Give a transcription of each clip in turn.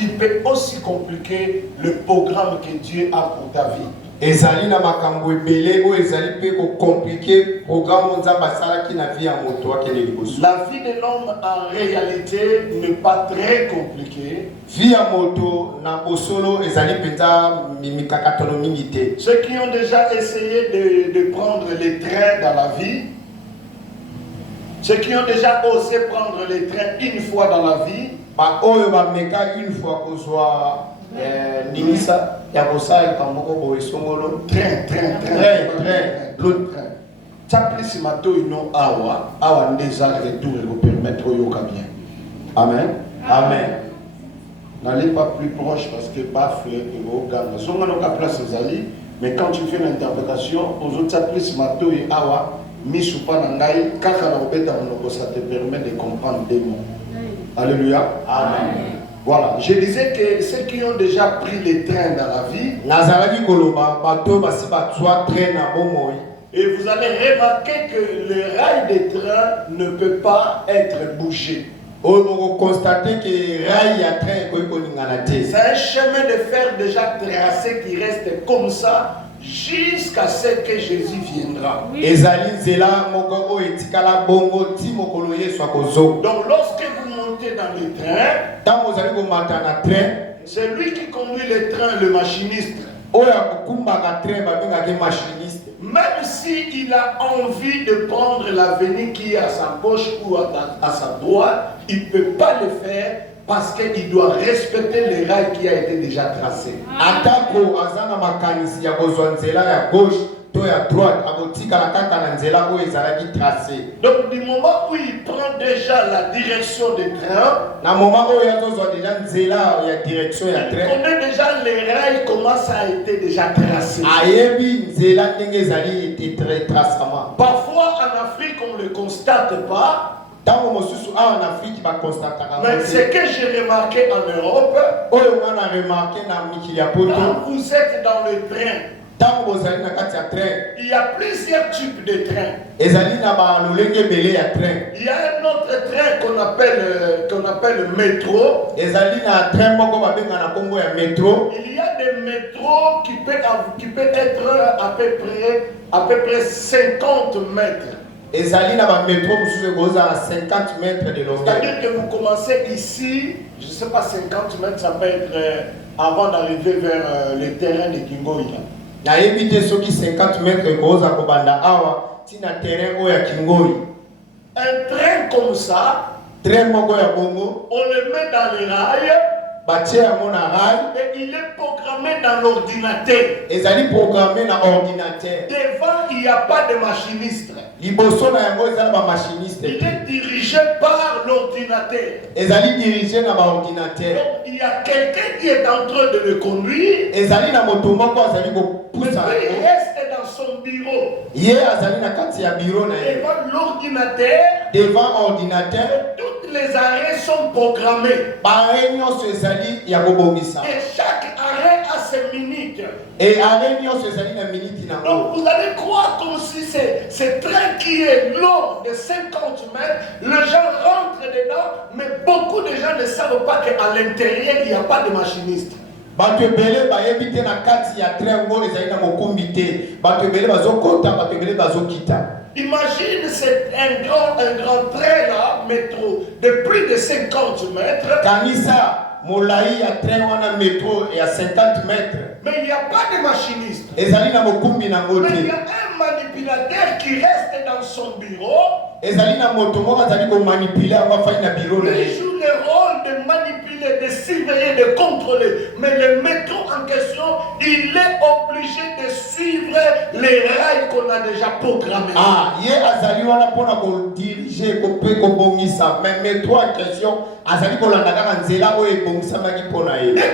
qui peut aussi compliquer le programme que Dieu a pour ta vie. Ezali na makambo ebele o ezali pe ko compliquer programme nzamba sala ki na vie ya moto akende liboso. La vie de l'homme en réalité n'est pas très compliquée. Vie ya moto na bosolo ezali penza mikakatono mingi te. Ceux qui ont déjà essayé de prendre les trains dans la vie, ceux qui ont déjà osé prendre les trains une fois dans la vie, ba oyo ba meka une fois ko zwa nimisa ya kosala kamoko boye songolo train. T'appelles ce matin ino awa ndeza retour et vous permettre yoka bien. Amen. Amen. N'allez pas plus proche parce que baf et au ganga. Songa no ka place zali, mais quand tu fais l'interprétation, aux autres t'appelles ce matin et awa misupa nangai kaka na obeta monoko, ça te permet de comprendre des mots. Alléluia. Amen. Voilà, je disais que ceux qui ont déjà pris les trains dans la vie, et vous allez remarquer que le rail des trains ne peut pas être bougé. C'est un chemin de fer déjà tracé qui reste comme ça jusqu'à ce que Jésus viendra. Donc lorsque vous montez dans le train, c'est lui qui conduit le train, le machiniste. Même s'il a envie de prendre l'avenir qui est à sa gauche ou à sa droite, il ne peut pas le faire parce qu'il doit respecter les rails qui a été déjà tracés. Donc du moment où il prend déjà la direction du train, il connaît déjà les rails, comment ça a été déjà tracé. Parfois en Afrique on ne le constate pas. Mais ce que j'ai remarqué en Europe, quand vous êtes dans le train, il y a plusieurs types de trains. Il y a un autre train qu'on appelle le métro. Il y a des métros qui peut être à peu près 50 mètres. C'est-à-dire que vous commencez ici, je ne sais pas, 50 mètres, ça peut être avant d'arriver vers le terrain de Kingoïa. Na éviter ceux qui 50 mètres gros à Kobanda Awa, tina terrain oya Kingoi. Un train comme ça, train mogo ya bongo, on le met dans les rails. Bâti à mon rail. Et il est programmé dans l'ordinateur. Et ça dit programmé dans l'ordinateur. Devant, il n'y a pas de machiniste. Il est dirigé par l'ordinateur. Et ça dit dirigé dans l'ordinateur. Donc il y a quelqu'un qui est en train de le conduire. Et ça dit dans mon tomo quoi ça dit il reste dans son bureau. Devant l'ordinateur. Devant l'ordinateur. Tous les arrêts sont programmés. Et chaque arrêt a ses minutes. Donc vous allez croire comme si c'est train qui est long de 50 mètres, les gens rentrent dedans, mais beaucoup de gens ne savent pas qu'à l'intérieur il n'y a pas de machiniste. Imagine c'est un grand train là, métro, de plus de 50 mètres. Molaï a train wana métro et à 50 mètres. Mais il n'y a pas de machiniste. Mais il y a un manipulateur qui reste dans son bureau. Il joue le rôle de manipuler, de surveiller, de contrôler. Mais le métro en question, il est obligé de suivre les rails qu'on a déjà programmés. Ah, il y a diriger, mais métro en question, et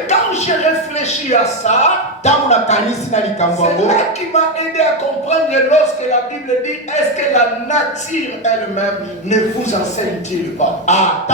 quand j'ai réfléchi à ça, c'est là qui m'a aidé à comprendre lorsque la Bible dit est-ce que la nature elle-même ne vous enseigne-t-il pas? Ah,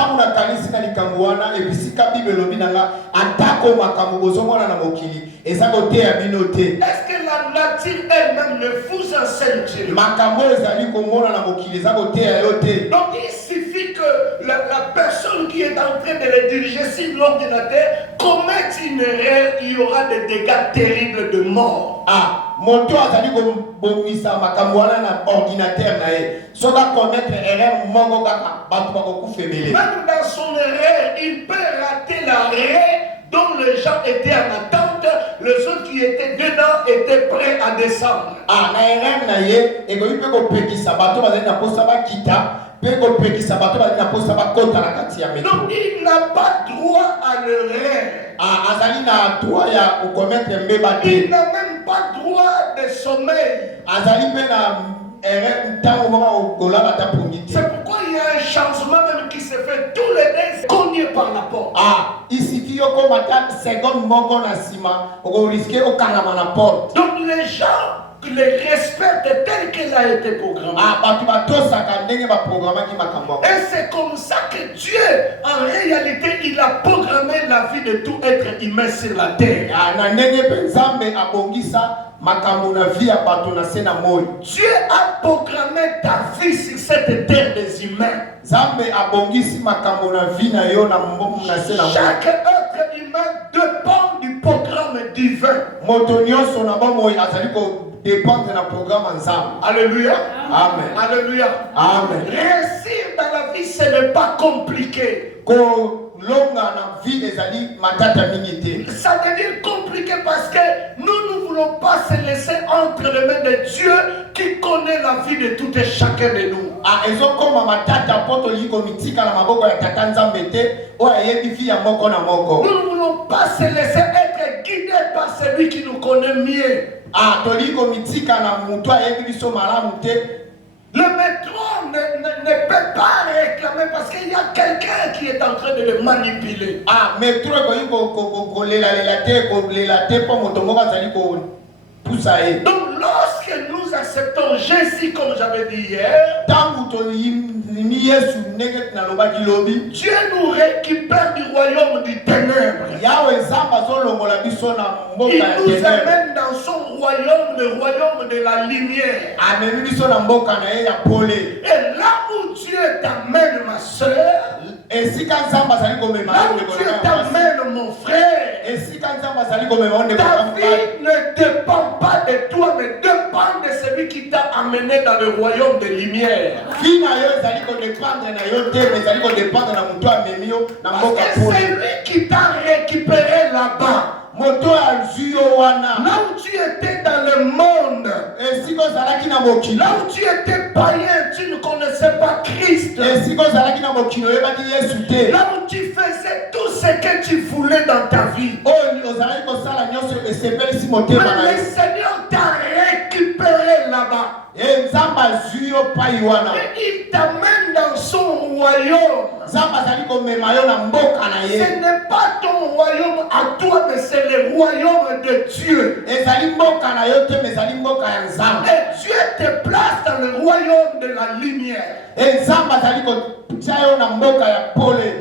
ko makambo bozomona na mokili eza kote ya binote. Est-ce que la nature elle-même ne vous enseigne? Makambo ezali komona na mokili eza kote ya yote. Donc il suffit que la personne qui est en train de le diriger sur l'ordinateur commette une erreur, il y aura des dégâts terribles de mort. Ah, moto azali kobongisa makambo wana na ordinateur na ye. Soka commettre erreur moko kaka bato bakokufebele. Même dans son erreur, il peut rater l'arrêt dont les gens étaient en attente, les autres qui étaient dedans étaient prêts à descendre. Ah, na erreur na ye, ekoyi pe kopekisa bato bazali na posa bakita. Donc il n'a pas droit à l'erreur. Il n'a même pas droit de sommeil. C'est pourquoi il y a un changement même qui se fait tous les deux cogné par la porte. Donc les gens les respectent tel qu'il a été programmé. Et c'est comme ça que Dieu, en réalité, il a programmé la vie de tout être humain sur la terre. Dieu a programmé ta vie sur cette terre des humains. Chaque être humain dépend du programme divin. Dépendre d'un programme ensemble. Alléluia. Amen. Alléluia. Amen. Réussir dans la vie, ce n'est pas compliqué. Ça devient compliqué parce que nous ne voulons pas se laisser entre les mains de Dieu qui connaît la vie de tout et chacun de nous. Nous ne voulons pas se laisser être guidés par celui qui nous connaît mieux. Le métro ne peut pas réclamer parce qu'il y a quelqu'un qui est en train de le manipuler. Donc lorsque nous acceptons Jésus comme j'avais dit hier, Dieu nous récupère du royaume du ténèbre. Il nous amène dans son royaume, le royaume de la lumière. Et là où Dieu t'amène, ma soeur, là où Dieu t'amène, mon frère, ta vie ne dépend pas de toi, mais dépend de celui qui t'a amené dans le royaume de lumière. Parce que c'est lui qui t'a récupéré là-bas. Là où tu étais dans le monde, là où tu étais païen, tu ne connaissais pas Christ. Là où tu faisais tout ce que tu voulais dans ta vie. Mais le Seigneur t'a récupéré là-bas. Et il t'amène dans son royaume. Ce n'est pas ton royaume à toi, mais c'est le royaume de Dieu. Et Dieu te place dans le royaume de la lumière.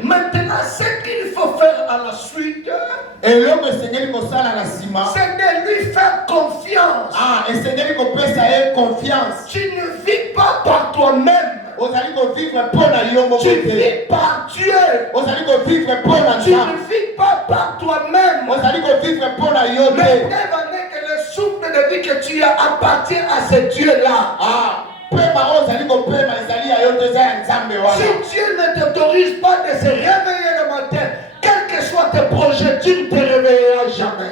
Maintenant, ce qu'il faut faire à la suite, c'est de lui faire confiance. Tu ne vis pas par toi-même. Tu vis par Dieu. Tu ne vis pas par toi-même. Mais que le souffle de vie que tu as appartient à ce Dieu-là. Si Dieu ne t'autorise pas de se réveiller le matin, quels que soient tes projets, tu ne te réveilleras jamais.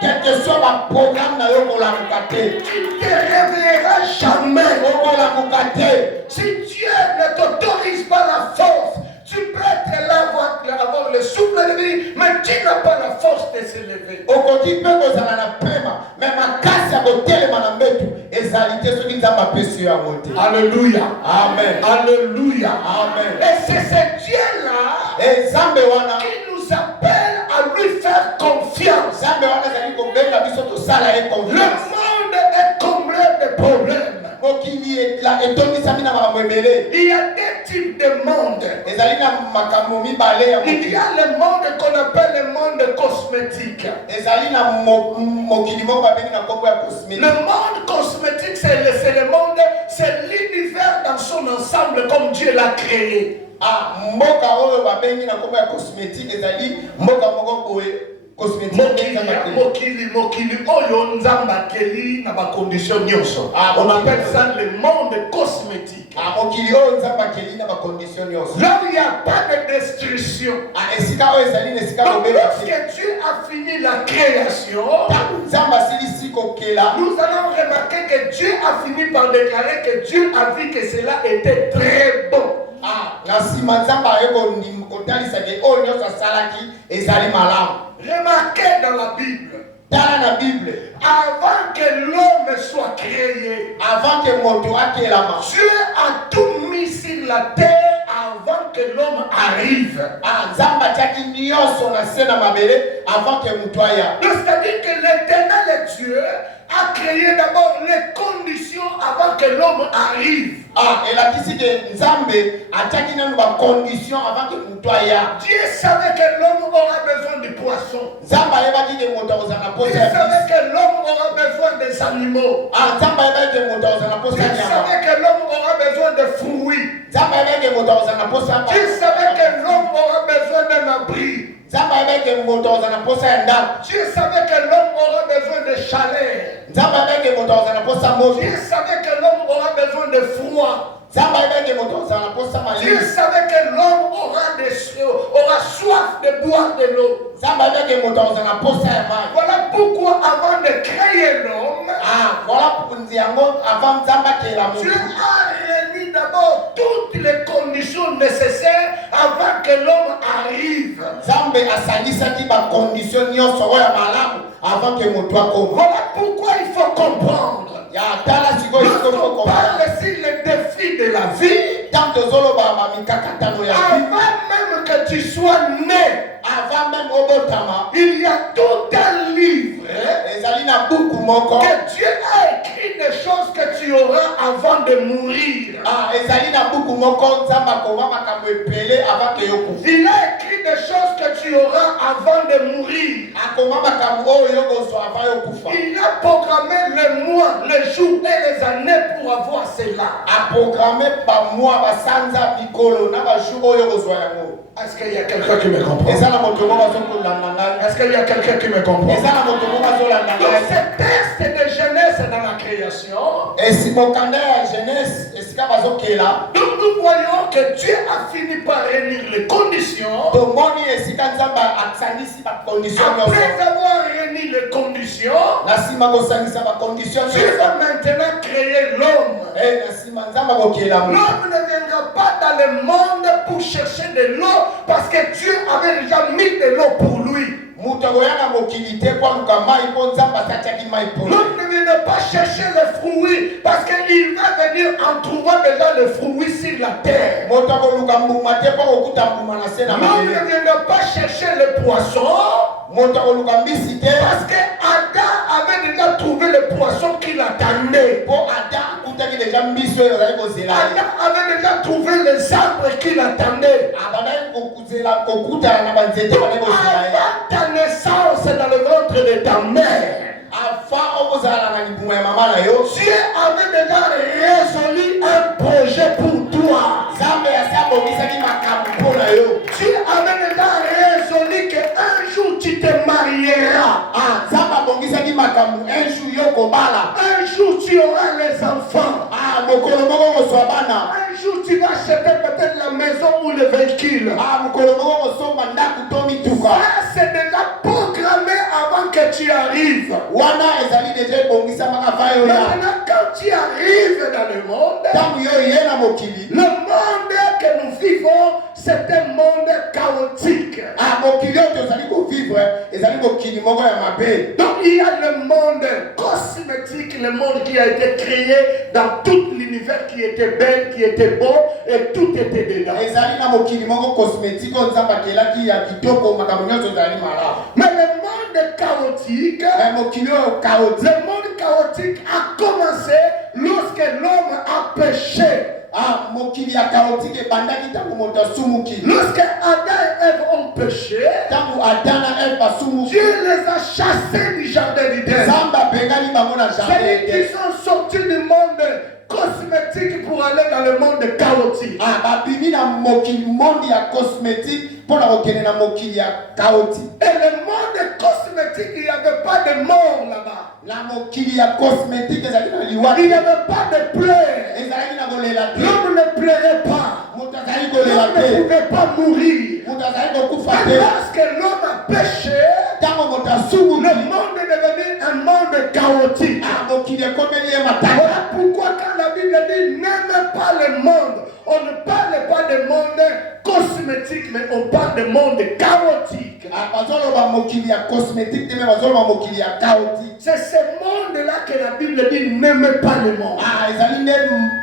Quel que soit le programme, tu ne te réveilleras jamais. Si Dieu ne t'autorise pas la force, tu peux être là avoir le souffle de vie, mais tu n'as pas la force de se lever. Alléluia. Amen. Alléluia. Amen. Et c'est ce Dieu-là qui nous appelle à lui faire confiance. Le monde est comblé de problèmes. Il y a des types de monde. Il y a le monde qu'on appelle le monde cosmétique. Le monde cosmétique, c'est le monde, c'est l'univers dans son ensemble comme Dieu l'a créé. Mokili oyo nzamba keli na ba condition nyonso. On appelle ça le monde cosmétique. Là où il n'y a pas de destruction. Donc lorsque Dieu a fini la création, nous allons remarquer que Dieu a fini par déclarer que Dieu a vu que cela était très bon. Remarquez dans la Bible. Avant que l'homme soit créé, Dieu a tout mis sur la terre avant que l'homme arrive. C'est-à-dire que l'Éternel Dieu a créé d'abord les conditions avant que l'homme arrive. Dieu savait que l'homme aura besoin de poissons. Dieu savait que l'homme aura besoin des animaux. Dieu savait que l'homme aura besoin de fruits. Dieu savait que l'homme aura besoin d'un abri. Dieu savait que l'homme aura besoin de chaleur. Dieu savait que l'homme aura besoin de froid. Dieu savait que l'homme aura soif de boire de l'eau. Voilà pourquoi avant de créer l'homme, Dieu a réuni d'abord toutes les conditions nécessaires avant que l'homme arrive. Voilà pourquoi il faut comprendre. Lorsqu'on parle sur les défis de la vie, avant même que tu sois né, il y a tout un livre que Dieu a écrit des choses que tu auras avant de mourir. Il a écrit des choses que tu auras avant de mourir. Il a programmé les mois, les jours et les années pour avoir cela. Est-ce qu'il y a quelqu'un qui me comprend? Est-ce qu'il y a quelqu'un qui me comprend? Donc ce texte de Genèse dans la création, donc nous voyons que Dieu a fini par réunir les conditions. Après avoir réuni les conditions, Dieu va maintenant créer l'homme. L'homme ne viendra pas dans le monde pour chercher de l'eau parce que Dieu avait déjà mis de l'eau pour lui. L'homme ne vient pas chercher les fruits parce qu'il va venir en trouvant déjà les fruits sur la terre. L'homme ne vient pas chercher les poissons parce que Adam avait déjà trouvé le poisson qu'il attendait. Adam avait déjà trouvé les arbres qu'il attendait. Avant ta naissance dans le ventre de ta mère, Dieu avait déjà résolu un projet pour toi. Dieu avait déjà résolu qu'un jour tu te marieras. Un jour tu auras les enfants. Un jour tu vas acheter peut-être la maison ou le véhicule. Ça c'est déjà programmé avant que tu arrives. Maintenant quand tu arrives dans le monde que nous vivons, c'est un monde chaotique. Donc il y a le monde cosmétique, le monde qui a été créé dans tout l'univers qui était belle, qui était beau et tout était dedans. Mais le monde chaotique, a commencé lorsque l'homme a péché. Ah, mokili ya chaotique bandaki tangu moto sumuki. Lorsque Adam et Ève ont péché, Tangu Adana Eve basumuki. Dieu les a chassés du jardin d'Éden. Zamba bengali bamona C'est-à-dire jardin. qu'ils sont sortis du monde cosmétique pour aller dans le monde chaotique. Ah, babimi na mokili monde ya cosmétique pour la reconnaître na mokili ya chaotique. Et le monde cosmétique, il n'y avait pas de mort là-bas. La mokili ya cosmétique ezali na Il liwaki. n'y avait pas de pleurs. Ezali na kolela te. L'homme ne pleurait pas. Moto azali kolela L'homme ne te. pouvait pas mourir. Moto azali kokufa Et te. lorsque l'homme a péché, Tango moto le asumuki. monde est devenu un monde chaotique. Ah, mokili ekomeli ye matanga. Voilà pourquoi quand la Bible dit n'aime pas le monde, on ne parle pas de monde cosmétique, mais on parle de monde chaotique. Ah, bazoloba mokili ya cosmétique te mais bazoloba mokili ya chaotique. C'est ce monde-là que la Bible dit n'aime pas le monde. Ah, ezali nde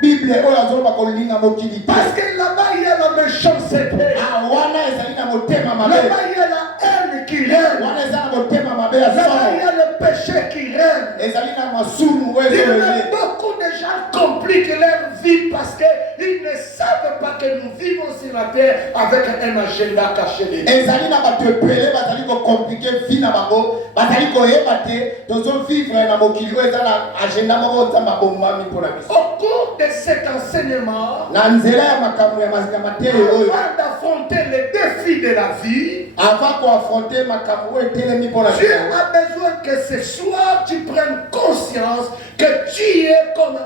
Bible oyo azoloba kolinga mokili te. Parce que là-bas il y a la méchanceté. Ah, wana ezali na motema mabe. Là-bas il y a la haine qui règne. Wana ezali na motema mabe ya Là-bas il y solo. a le péché qui règne. Ezali na masumu oyo ezolele. Beaucoup de gens compliquent leur vie parce qu'ils ne savent pas que nous vivons sur la terre avec un agenda caché de Dieu. Ezali na bato ebele bazali kokomplike vie na bango bazali koyeba te tozovivre na mokili oyo eza na agenda moko nzambe abombami mpona biso. Au cours de cet enseignement, Na nzela ya makambo ya mateyo oyo avant d'affronter les défis de la vie, avant koafronte makambo oyo etelemi mpona Dieu biso. a besoin que ce soir tu prennes conscience que tu es comme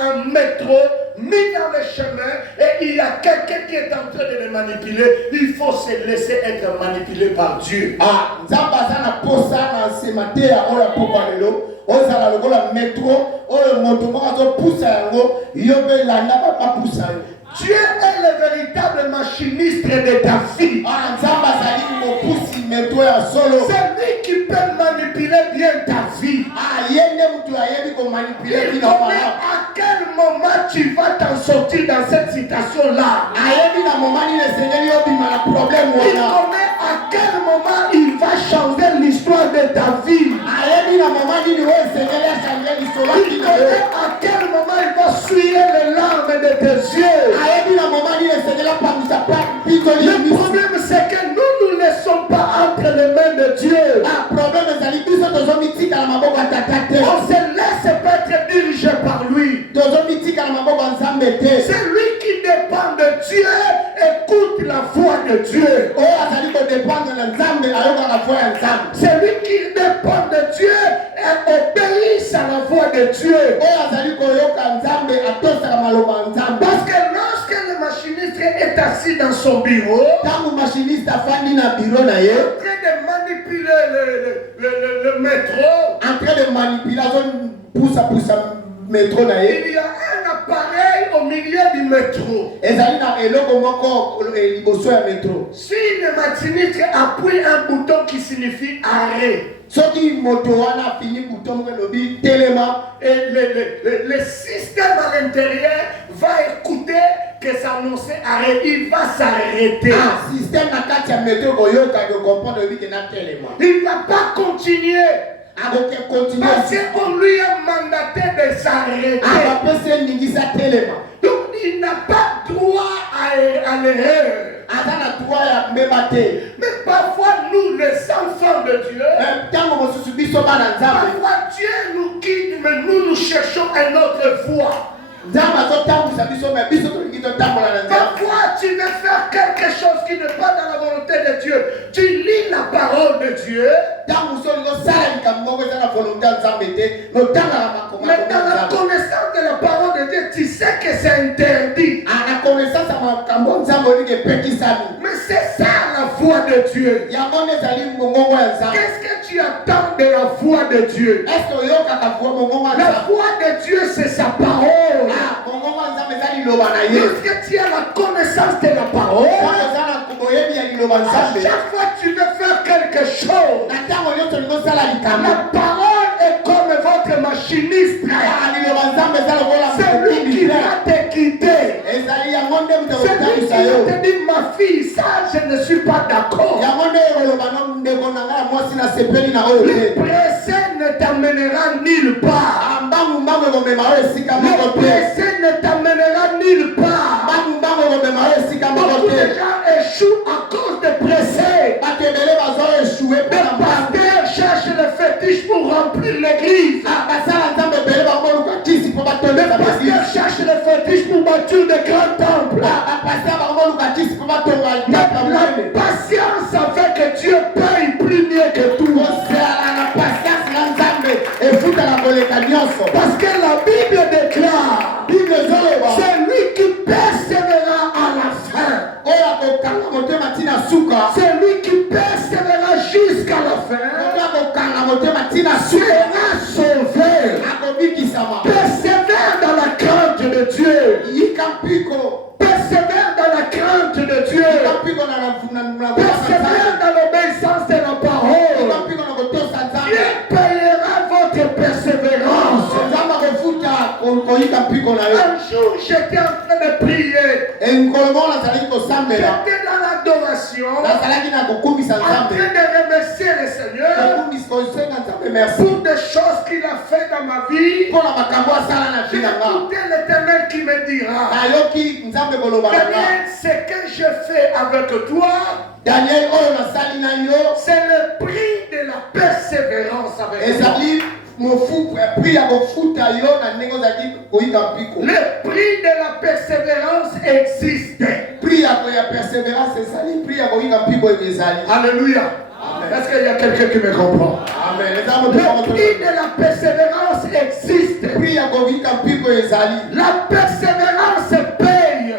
un métro mis dans le chemin et il y a quelqu'un qui est en train de le manipuler. Il faut se laisser être manipulé par Dieu. Ah, nzambe aza na posa na nsima te ya oyo apoka lelo ozala lokola metro oyo moto moko azopusa yango yo mpe landa bapusa yo. Dieu est le véritable machiniste de ta vie. Ah, nzambe azali mopusi metro ya solo. C'est lui qui peut manipuler bien ta vie. Ah, ye nde mutu ayebi komanipule Il bino connaît malamu. à quel moment tu vas t'en sortir dans cette situation-là. Ayebi na moma nini esengeli obima na problème Il wana. connaît à quel moment il va changer l'histoire de ta vie. Ayebi na moma nini oyo esengeli achange lisolo Il akina connaît yo. à quel moment il va suyer les larmes de tes yeux. Ayebi na moma nini esengeli apangisa pitoli Le miso. problème c'est que nous ne laissons pas entre les mains de Dieu. Ah, problème ezali biso tozomitika na maboko ya tata te. On se laisse pas être dirigé par lui. Tozomitika na maboko ya nzambe te. C'est lui qui dépend de Dieu. Écoute la voix de Dieu. Oyo azali kodépendre na nzambe ayokaka voix ya nzambe. C'est lui qui dépend de Dieu et obéit à la voix de Dieu. Oyo azali koyoka nzambe atosaka maloba ya nzambe. Parce que lorsque le machiniste est assis dans son bureau, Ntango machiniste afandi na biro na ye en train de manipuler le métro, en train de manipuler azopusapusa metro na ye il y a un appareil au milieu du métro. ezali na eloko moko liboso ya metro. Si le machiniste appuie un bouton qui signifie arrêt, soki moto wana afini buto moko elobi telema et le système à l'intérieur va écouter que ça annonce arrêt, il va s'arrêter. ah, système na kati ya metro koyoka kokomprendre oyebi ke na telema Il ne va pas continuer akoki continue parce qu'on lui a mandaté de s'arrêter. akapesi eningisa telema Donc il n'a pas droit à l'erreur. aza na droit ya mbeba te. Mais parfois nous les enfants de Dieu, ntango mosusu biso bana nzambe parfois Dieu nous guide, mais nous cherchons une autre voie. nzambe azotambwisa biso me biso tolingi totambola na nzambe. Parfois tu veux faire quelque chose qui n'est pas dans la volonté de Dieu. Tu lis la parole de Dieu, ntango mosusu olingi osala likambo moko eza na volonté ya nzambe te notangaka makomako mais ya dans la nzambe. connaissance de la parole de Dieu, tu sais que c'est interdit. na connaissance ya makambo nzambe olingi epekisami Mais c'est ça la voix de Dieu. yango nde ezali mongongo ya nzambe. Qu'est-ce que tu attends de la voix de Dieu? Est-ce oyokaka voix mongongo ya La nzambe? voix de Dieu, c'est sa parole. mongongo ya nzambe eza liloba na ye. Lorsque tu as la connaissance de la parole, ntango eza na boyebi ya liloba à nzambe chaque fois que tu veux faire quelque chose, na ntango nyonso olingi osala likambo la parole est comme votre machiniste. liloba nzambe eza lokola C'est lui qui mokili. va te quitter. ezali yango nde moto C'est lui qui akotalisa yo. va te dire, ma fille, ça je ne suis pas d'accord. yango nde ekoloba no ndeko na ngai ya mwasi nasepeli na oyo Le te. pressé ne t'amènera nulle part. mbangu mbangu ekomema oyo esika Le moko te. pressé ne t'amènera nulle part. Beaucoup de gens échouent à cause de pressés. Le pasteur cherche le fétiche pour remplir l'église. Le pasteur cherche le fétiche pour bâtir de grands temples. La patience a fait que Dieu paye plus mieux que tout. Parce que la Bible déclare, c'est lui qui persévérera à la fin. C'est lui qui persévérera jusqu'à la fin. Sera sauvé. Persévère dans la crainte de Dieu. Persévère dans la crainte de Dieu. Persévère dans l'obéissance de la parole. Dieu payera votre persévérance. Un jour, j'étais en train de prier. J'étais dans l'adoration, en train de remercier le Seigneur pour des choses qu'il a fait dans ma vie. J'ai écouté l'Éternel qui me dira, Daniel, ce que je fais avec toi, c'est le prix de la persévérance avec toi. Le prix de la persévérance existe. Alléluia. Est-ce qu'il y a quelqu'un qui me comprend? Amen. Le prix de la persévérance existe. La persévérance paye.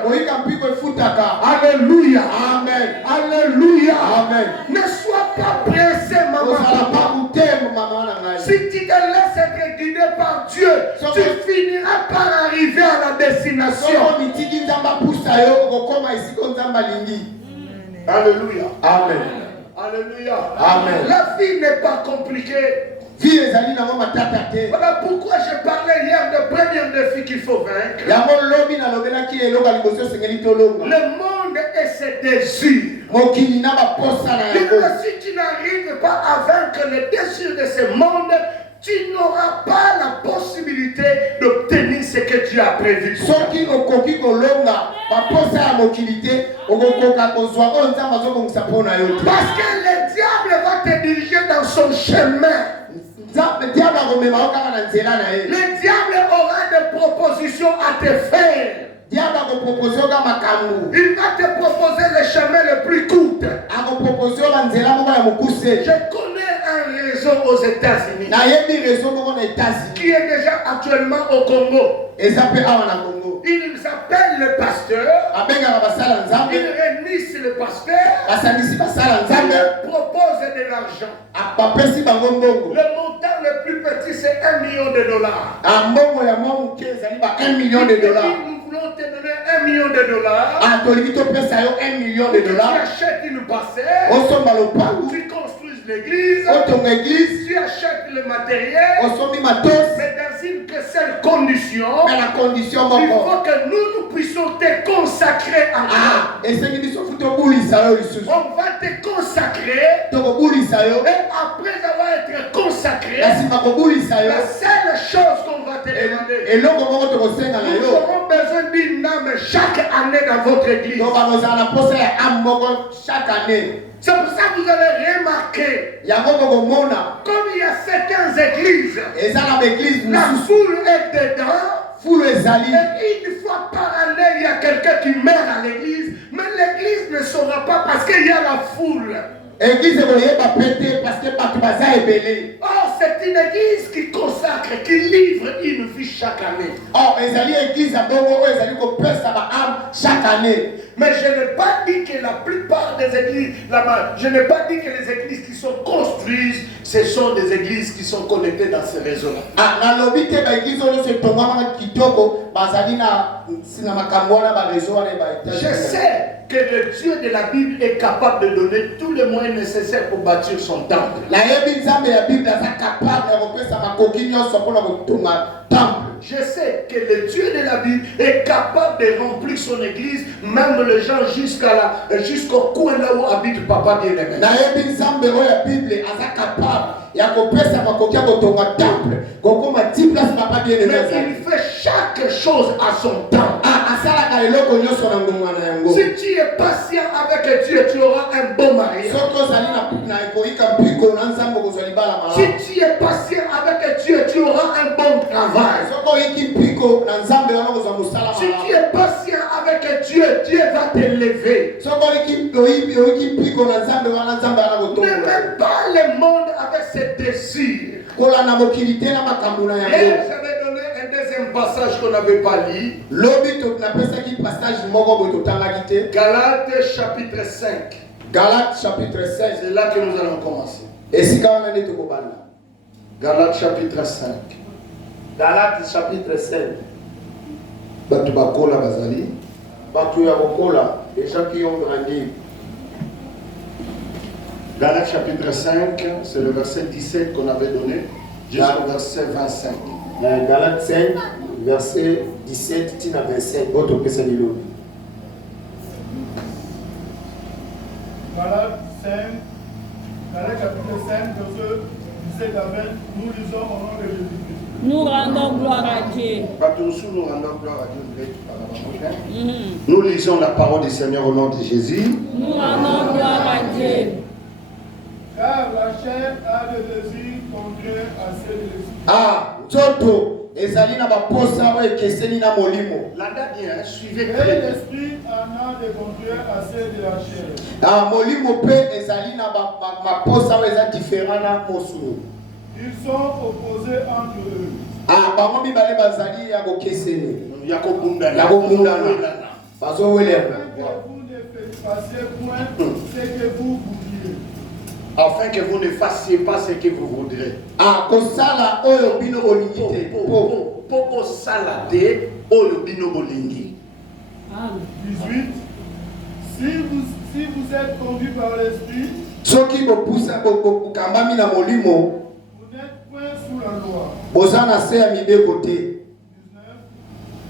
Alléluia. Amen. Alléluia. Amen. Ne sois pas pressé, maman. Si tu te laisses être guidé par Dieu, tu finiras par arriver à la destination. Alléluia. Amen. Alléluia. Amen. La vie n'est pas compliquée. Voilà pourquoi je parlais hier de premier défi qu'il faut vaincre. Le monde et ses désirs. Si tu n'arrives pas à vaincre les désirs de ce monde, tu n'auras pas la possibilité d'obtenir ce que Dieu a prévu pour toi. Parce que le diable va te diriger dans son chemin. Le diable aura des propositions à te faire. Il va te proposer le chemin le plus court. Je connais un réseau aux États-Unis qui est déjà actuellement au Congo. Ils appellent le pasteur, ils réunissent le pasteur, ils leur proposent de l'argent. Le montant le plus petit c'est $1 million. Nous voulons te donner $1 million. Tu achètes une parcelle, tu construis l'église, tu achètes le matériel, mais dans une seule condition, il faut que nous puissions te consacrer à Dieu. On va te consacrer, et après avoir été consacré, la seule chose qu'on va te demander, nous aurons besoin d'une âme chaque année dans votre église. C'est pour ça que vous allez remarquer, comme il y a certaines églises, la foule est dedans, et une fois par année, il y a quelqu'un qui meurt à l'église, mais l'église ne saura pas parce qu'il y a la foule. Or, c'est une église qui consacre, qui livre une vie chaque année. Mais je n'ai pas dit que la plupart des églises, je n'ai pas dit que les églises qui sont construites, ce sont des églises qui sont connectées dans ce réseau-là. Je sais que le Dieu de la Bible est capable de donner tous les moyens nécessaires pour bâtir son temple. Je sais que le Dieu de la Bible est capable de remplir son église, même les gens jusqu'au coin là où habite papa bien-aimé. Na yebi nzambe oya Bible aza capable ya kopesa makokia kotonga temple kokoma 10 place papa bien-aimé. Mais il fait chaque chose à son temps. Asala ka eloko nyoso na ngonga na yango. Si tu es patient avec Dieu, tu auras un bon mariage. Soko zali na ekoika mpiko na nzambe kozali bala mala. Si tu es patient avec Dieu, tu auras un bon travail. Soko iki mpiko na nzambe wana kozwa musala mala. Si tu es patient avec Dieu, Dieu va te lever. Soko iki mpiko na nzambe wana nzambe wana kotonga. Ne mets pas le monde avec ses désirs. Kola na mokilité na makambo na yango. Et je vais donner un deuxième passage qu'on n'avait pas lu. Lobi to na pesa ki passage moko bo to tanga kité. Galates chapitre 5. Galates chapitre 5. C'est là que nous allons commencer. Et si quand on est to kobana. Galates chapitre 5. Galates chapitre 5. Batu bakola bazali. Batu ya kokola, les gens qui ont grandi. Galates chapitre 5, c'est le verset 17 qu'on avait donné jusqu'au verset 25. Galates 5, verset 17, tina 25. Votre pesa ni lobi. Galates 5, Galates chapitre 5, verset 17 à 20, nous lisons au nom de Jésus-Christ. Nous rendons gloire à Dieu. Nous rendons gloire à Dieu. Nous lisons la parole du Seigneur au nom de Jésus. Nous rendons gloire à Dieu. Car la chair a des désirs contraires à ceux de l'esprit. Nzoto ezali na baposa wa ekeseni na molimo. Là bien, suivez Et très bien. l'esprit en a des contraires à ceux de la chair. Molimo pe ezali na baposa wa eza différent na mosu. Ils sont opposés entre eux. Bango mibale bazali ya kokeseni. Ya kokundana. Ya kokundana. Bazo welema. Que vous ne fassiez point ce que vous vouliez. Afin que vous ne fassiez pas ce que vous voudrez. Kosala oyo bino bolingi te. Poko salade oyo bino bolingi. 18. Si vous êtes conduits par l'esprit, soki bopusa bokambami na molimo, vous n'êtes point sous la loi. boza na se ya mibeko te. 19.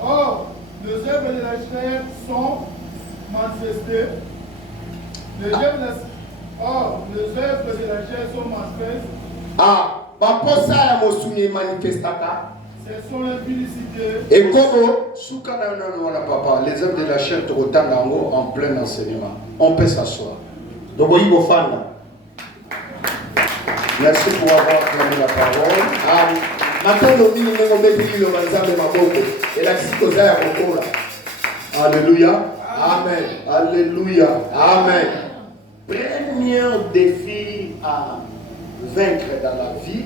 Or, les œuvres de la chair sont manifestées. Les œuvres de la chair sont manifestes. Baposa ya mosuni manifestaka. Ce sont l'impudicité. Ekobo Soukana wana papa, les œuvres de la chair te retangango en plein enseignement. On peut s'asseoir. donc oyibo fanda. Merci pour avoir acclamé la parole. Matondo mini ngo mbeli lo banzambe maboko. Elakisi koza ya kokola. Alléluia. Amen. Alléluia. Amen. Premier défi à vaincre dans la vie.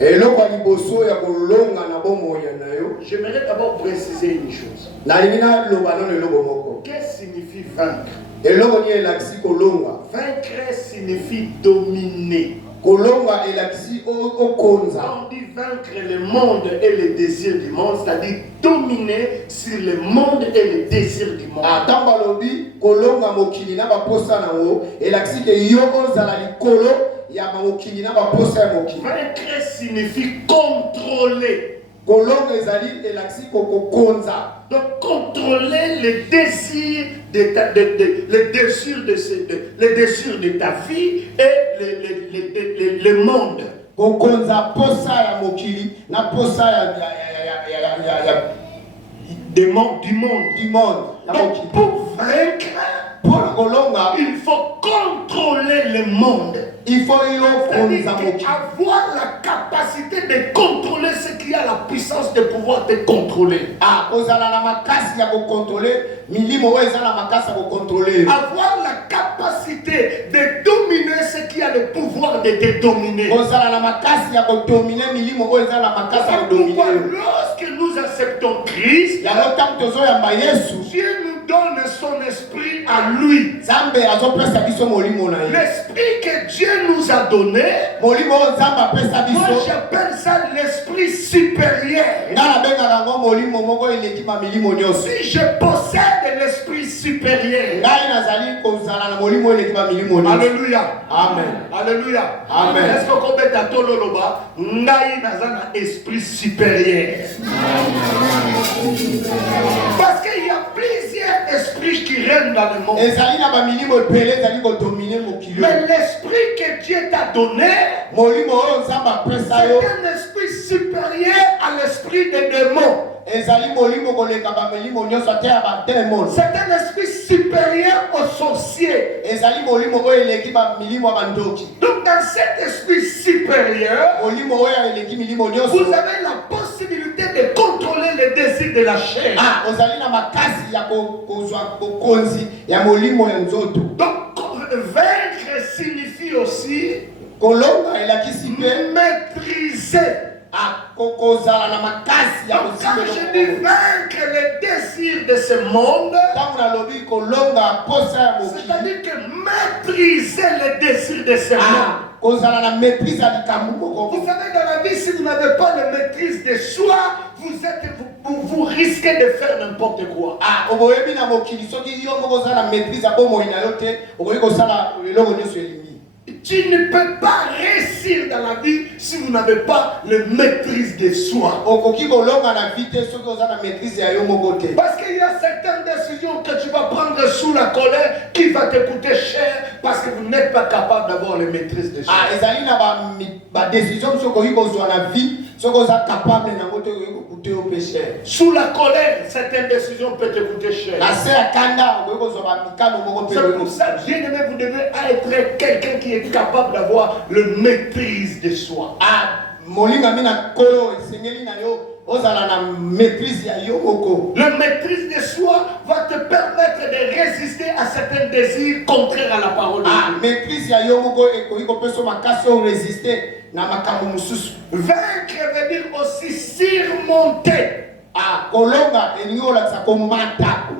Eloko liboso ya kolonga na bomo ya nayo. J'aimerais d'abord préciser une chose. Na limina lo banon eloko moko. Qu'est-ce que signifie vaincre? Eloko ni elakisi kolonga. Vaincre signifie dominer. Kolonga elakisi okonza. On dit vaincre le monde et les désirs du monde, c'est-à-dire dominer sur le monde et les désirs du monde. Atamba lobi kolonga mokili na baposa nango elakisi ke yo ozala likolo ya mokili na baposa ya mokili. Vaincre signifie contrôler. Kolonga ezali elakisi kokonza. Donc contrôler les désirs de ta vie et le monde. Kokonza posa ya mokili na posa Du monde. Donc Pour vaincre, pour kolonga il faut contrôler le monde. il faut C'est-à-dire yokonza mokili. avoir la capacité de contrôler ce qui a la puissance de pouvoir te contrôler. Ozala na makasi ya kokontrole milimo oyo eza na makasi ya kokontrole. Avoir la capacité de dominer ce qui a le pouvoir de te dominer. Ozala na makasi ya kodomine milimo oyo eza na makasi ya Pourquoi kodomine. lorsque nous acceptons Christ, Yango tango tozoyamba Yesu Dieu nous donne son esprit à lui. L'esprit que Dieu nous a donné, moi j'appelle ça l'esprit supérieur. Si je possède l'esprit supérieur, alléluia, amen, alléluia, amen. Est-ce que vous avez un esprit supérieur? Parce qu'il y a plusieurs esprits qui règnent dans le monde. Mais l'esprit que Dieu t'a donné, c'est un esprit supérieur à l'esprit des démons. C'est un esprit supérieur aux sorciers. Donc dans cet esprit supérieur, vous avez la possibilité de contrôler les désirs de la chair. Donc vaincre signifie aussi maîtriser. Donc quand je dis vaincre les désirs de ce monde, c'est-à-dire que maîtriser les désirs de ce monde. Vous savez, dans la vie, si vous n'avez pas la maîtrise de soi, vous risquez de faire n'importe quoi. Tu ne peux pas réussir dans la vie si vous n'avez pas la maîtrise de soi. Parce qu'il y a certaines décisions que tu vas prendre sous la colère qui va te coûter cher parce que vous n'êtes pas capable d'avoir la maîtrise de soi. Sous la colère, certaines décisions peuvent te coûter cher. C'est pour ça, bien aimé, vous devez être quelqu'un qui est capable d'avoir la maîtrise de soi. La maîtrise de soi va te permettre de résister à certains désirs contraires à la parole de Dieu. Vaincre veut dire aussi surmonter.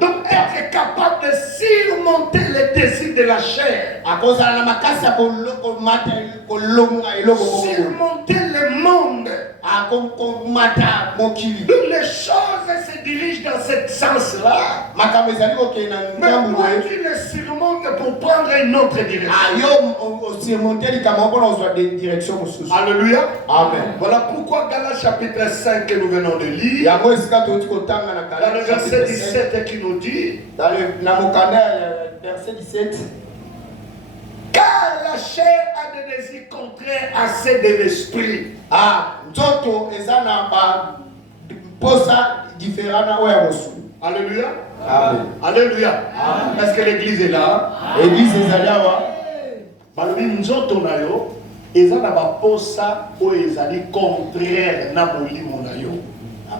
Donc être capable de surmonter les désirs de la chair. Surmonter le monde. Donc les choses se dirigent dans ce sens-là. Mais toi tu les surmontes pour prendre une autre direction. Alléluia. Amen. Voilà pourquoi Galates chapitre 5 que nous venons de lire, dans le verset 17 qui nous dit, dans le verset 17, car la chair a des désirs contraires à ceux de l'esprit. Alléluia. Amen. Alléluia. Est-ce que l'église est là? L'église est là.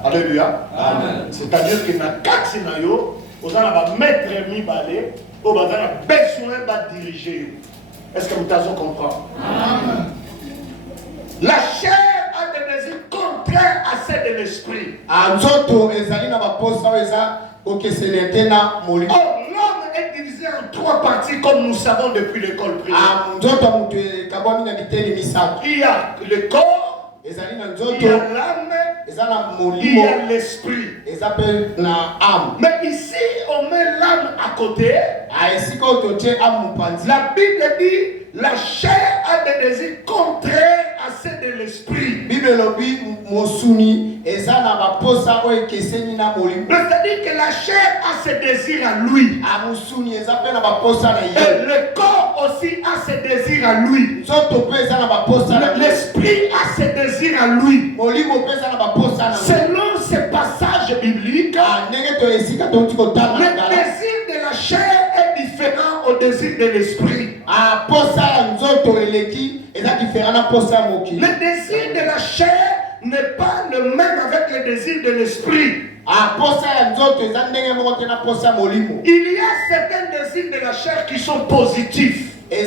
Alléluia. Amen. C'est-à-dire que dans quatre nayo, vous allez mettre mi balai, vous allez besoin de diriger. Est-ce que vous avez compris? La chair a des désirs contraires à ceux de l'esprit. L'homme est divisé en trois parties comme nous savons depuis l'école primaire. Il y a le corps, il y a l'âme, il y a l'esprit. Mais ici, on met l'âme à côté. La Bible dit la chair a des désirs contraires à ceux de l'esprit. C'est-à-dire que la chair a ses désirs à lui. Et le corps aussi a ses désirs à lui. L'esprit a ses désirs à lui. Selon ces passages bibliques, le désir de la chair est différent au désir de l'esprit. Le désir de la chair n'est pas le même avec le désir de l'esprit. Il y a certains désirs de la chair qui sont positifs. Il y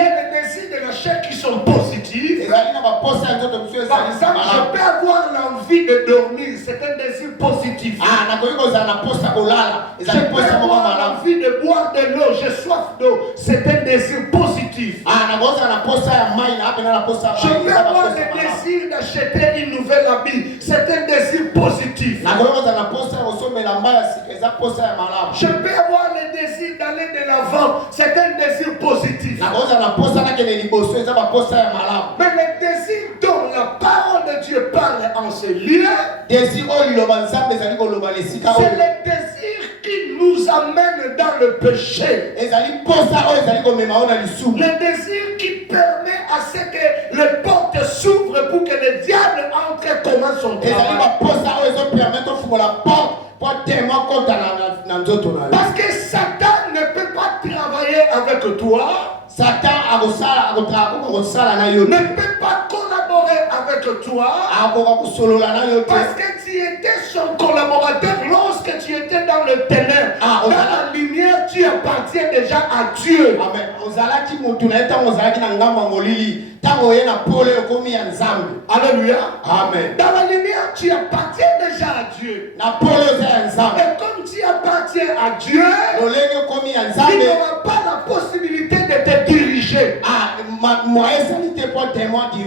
a des désirs de la chair qui sont positifs. Par exemple, je peux avoir l'envie de dormir, c'est un désir positif. Je peux avoir l'envie de boire de l'eau, j'ai soif d'eau, c'est un désir positif. Je peux avoir le désir d'acheter une nouvelle habit, c'est un désir positif. Je peux avoir le désir d'aller de l'avant, c'est un désir positif. Mais le désir dont la parole de Dieu parle en ce lieu, c'est le désir qui nous amène dans le péché. Le désir qui permet à ce que les portes s'ouvrent pour que le diable entre et commence son travail. Parce que Satan ne peut pas travailler avec toi. Satan ne peut pas collaborer avec toi. Parce que tu étais son collaborateur lorsque tu étais dans le ténèbre. Dans la lumière, tu appartiens déjà à Dieu. Amen. Alléluia. Amen. Dans la lumière, tu appartiens déjà à Dieu. Et comme tu appartiens à Dieu, il n'aura pas la possibilité de te diriger.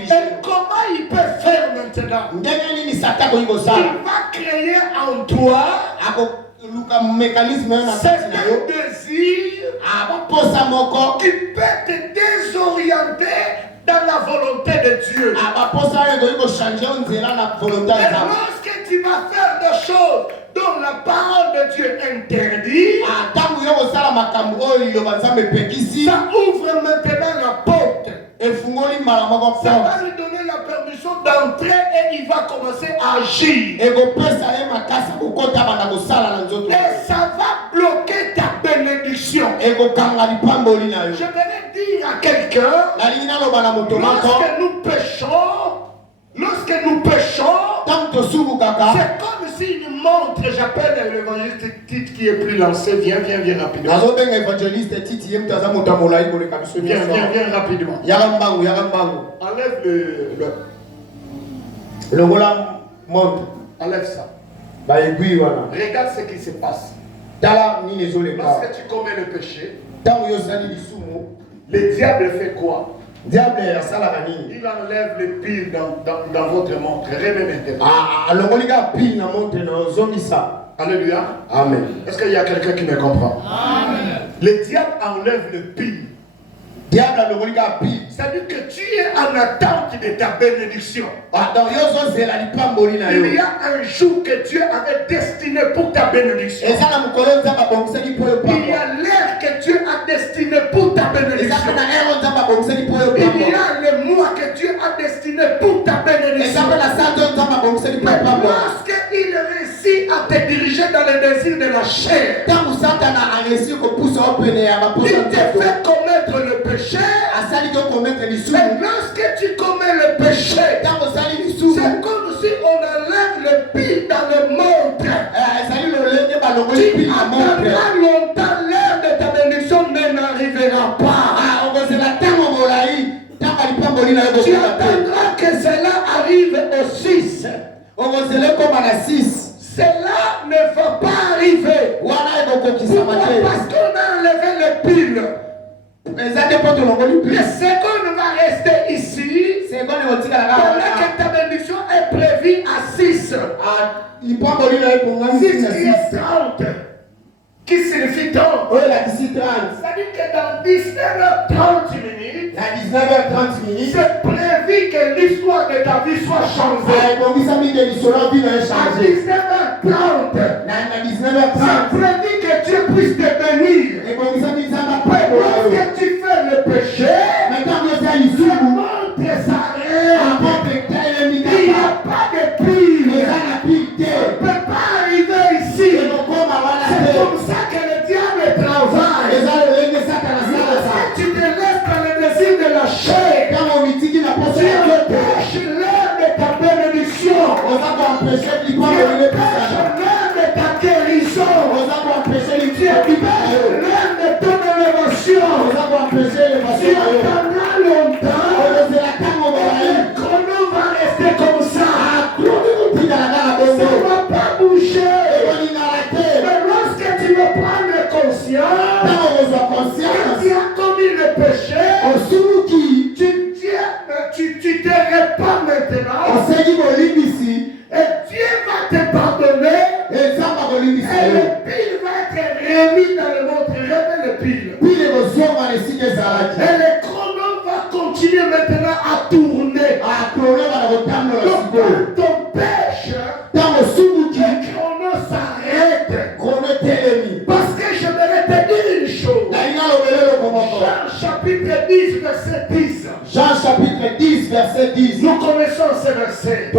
Et comment il peut faire maintenant? Il va créer en toi certains désirs qui peut te désorienter dans la volonté de Dieu. Et lorsque tu vas faire des choses dont la parole de Dieu interdit, ça ouvre maintenant la porte. Ça va lui donner la permission d'entrer et il va commencer à agir. Et ça va bloquer ta bénédiction. Je voudrais dire à quelqu'un, lorsque nous péchons, c'est comme si une montre, j'appelle l'évangéliste Tite qui est plus lancé, viens rapidement. Viens rapidement. Enlève le montre. Enlève ça. Regarde ce qui se passe. Lorsque tu commets le péché, le diable fait quoi? Il enlève les piles dans votre montre. Alléluia. Amen. Est-ce qu'il y a quelqu'un qui me comprend? Amen. Le diable enlève le pile. C'est-à-dire que tu es en attente de ta bénédiction. Il y a un jour que Dieu avait destiné pour ta bénédiction. Il y a l'heure que Dieu a destiné pour ta bénédiction. Il y a le mois que Dieu a destiné pour ta bénédiction. Mais lorsqu'il réussit à te diriger dans le désir de la chair, il te fait commettre le péché. Mais lorsque tu commets le péché, c'est comme si on enlève le pile dans le montre. Tu attendras longtemps, l'heure de ta bénédiction mais n'arrivera pas. Tu attendras que cela arrive au 6. Cela ne va pas arriver. Pourquoi? Parce qu'on a enlevé le pile. Le second va rester ici. Pendant que ta bénédiction est prévue à 6. 6 qui est 30. Qui signifie 30. C'est-à-dire que dans 19h30 minutes, c'est prévu que l'histoire de ta vie soit changée. À 19h30, c'est prévu que Dieu puisse te bénir. Lorsque tu fais le péché, le montre s'arrête. Il n'y a pas de pile. On ne peut pas arriver ici. C'est comme ça que le diable travaille. Si tu te laisses dans le désir de la chair, tu empêches l'heure de ta bénédiction. Tu empêches l'heure de ta guérison. Tu empêches Tu attendras longtemps. Le chrono va rester comme ça. Ça ne va pas bouger. Mais lorsque tu vas prendre conscience, tu as commis le péché, tu te répands maintenant. Et Dieu va te pardonner. Et le pile va être remis dans le monde. Remets le pile. Et le chrono va continuer maintenant à tourner. Donc quand ton pêche, le chrono s'arrête. Parce que je vais te dire une chose. Jean chapitre 10, verset 10. Jean chapitre 10, verset 10. Nous connaissons ce verset. Est-ce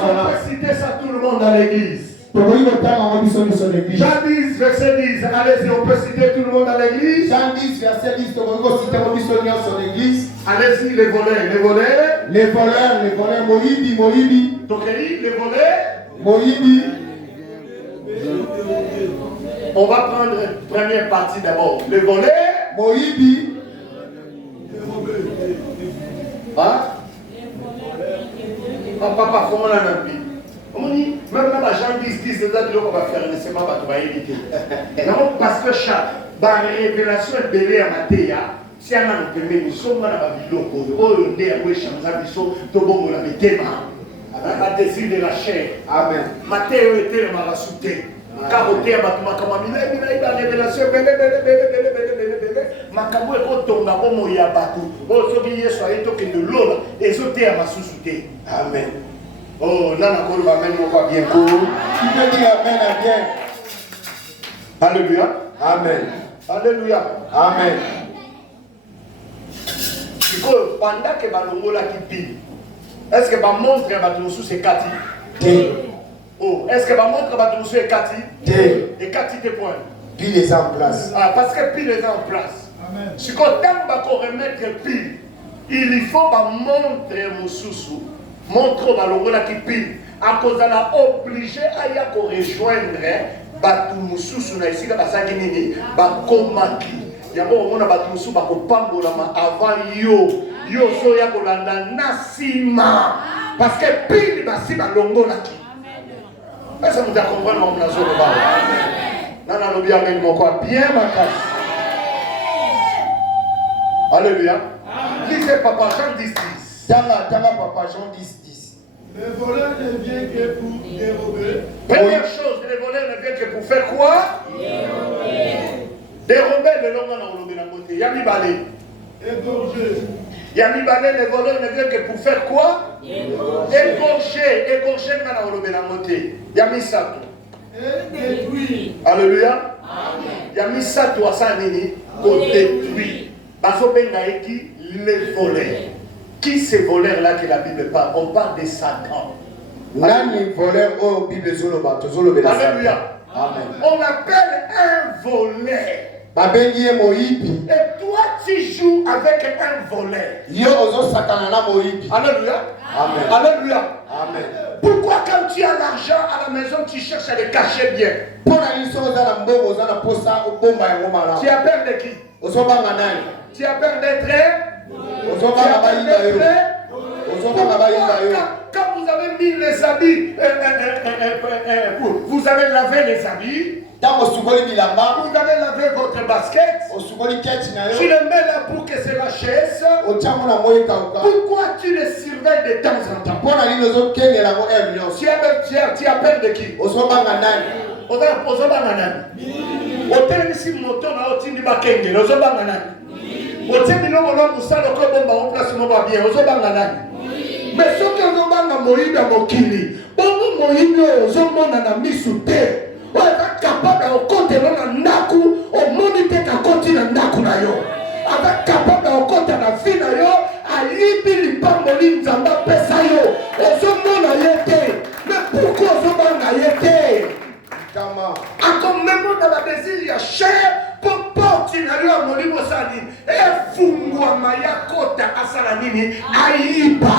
qu'on peut citer ça tout le monde dans l'église? Jean 10, verset 10. Allez-y, on peut citer tout le monde dans l'église. Jean 10, verset 10. Allez-y, les voleurs. Moïbi. Donc, les voleurs. Moïbi. On va prendre la première partie d'abord. Les voleurs. Moïbi. Hein? Papa, comment on a mis? On dit, même là, Jean 10, c'est ça qu'on va faire, mais c'est pas qu'on va éviter. Non, parce que chaque révélation est belle à Mathéa. Si on a un peu de nous sommes dans la vidéo, on est à Wesham, Tobon, on a mis Théma. La désir de la chair. Amen. Mathéo était le marasouté. Caroté à Makamamila, il a la révélation. Makambo est content d'abord Moya Batou. Oh, ce qui est soit étoqué de l'eau et ce thé à ma sous-souté. Amen. Oh, Nana Kolo va même pas bien. Tu peux dire Amen à bien. Alléluia. Amen. Alléluia. Amen. Pendant que Balongola qui pile, est-ce que va montrer à Batou c'est Kati? Oh, est-ce que va montrer à Batou c'est Kati? Et Kati te point. Pile les en place. Ah, parce que pile est en place. Si quand on va remettre pile, il faut montrer mon sous-sous, montrer Balongola qui pile. À cause de la obligé à y rejoindre Batou Moussou na ici, Basaki Nini, Bakomaki. Yabo on a Batou Moussou, Bakopambola avant yo so ya kolanda Nasima. Parce que pile basi Balongola qui. Est-ce que vous avez compris mon place au bas? Nana lobi amen mon quoi bien ma casse. Alléluia. Lisez Papa Jean 10, 10. Tanga Papa Jean 10, 10. Le voleur ne vient que pour dérober. Première chose, les voleurs ne viennent que pour faire quoi? Dérober le long dans le côté. Yami balé. Égorger. Yami balé, les voleurs ne viennent que pour faire quoi? Égorger dans le côté. Yami sato. Et détruire. Alléluia. Yami sato à ça nini. Pour détruire. Baso benga eki les voleurs. Qui ces voleurs-là que la Bible parle? On parle de Satan. Nani voleur au Bible Zoloba, Tozoloba. Alléluia. Amen. On appelle un voleur. Babengi Moïbi. Et toi, tu joues avec un voleur. Yo ozo satanana Moïbi. Alléluia. Amen. Alléluia. Amen. Pourquoi quand tu as l'argent à la maison, tu cherches à le cacher bien? Pour la liso ozana mbongo ozana posa obomba ya ngomala. Tu as peur de qui? Ozobanga nani? Tu as peur d'être? Quand vous avez mis les habits, vous avez lavé les habits, vous avez lavé votre basket, tu le mets là pour que c'est la chaise. Pourquoi tu le surveilles de temps en temps? Tu as peur de qui? Mais ce que nous avons Moïse à Mokili, bongo Moïse ozomona na misute, on est capable de compter dans naku, au monite ka compter na naku na yo. Avec capable de compter na vie na yo, alibi lipamboli nzamba pesa yo. Ozomona yete, mais pourquoi ozomona yete? Comment? À comme même dans la désir ya cher. Portinario à Molimo Sani, et Fungwa Maya Kota Asalanini, Aïba.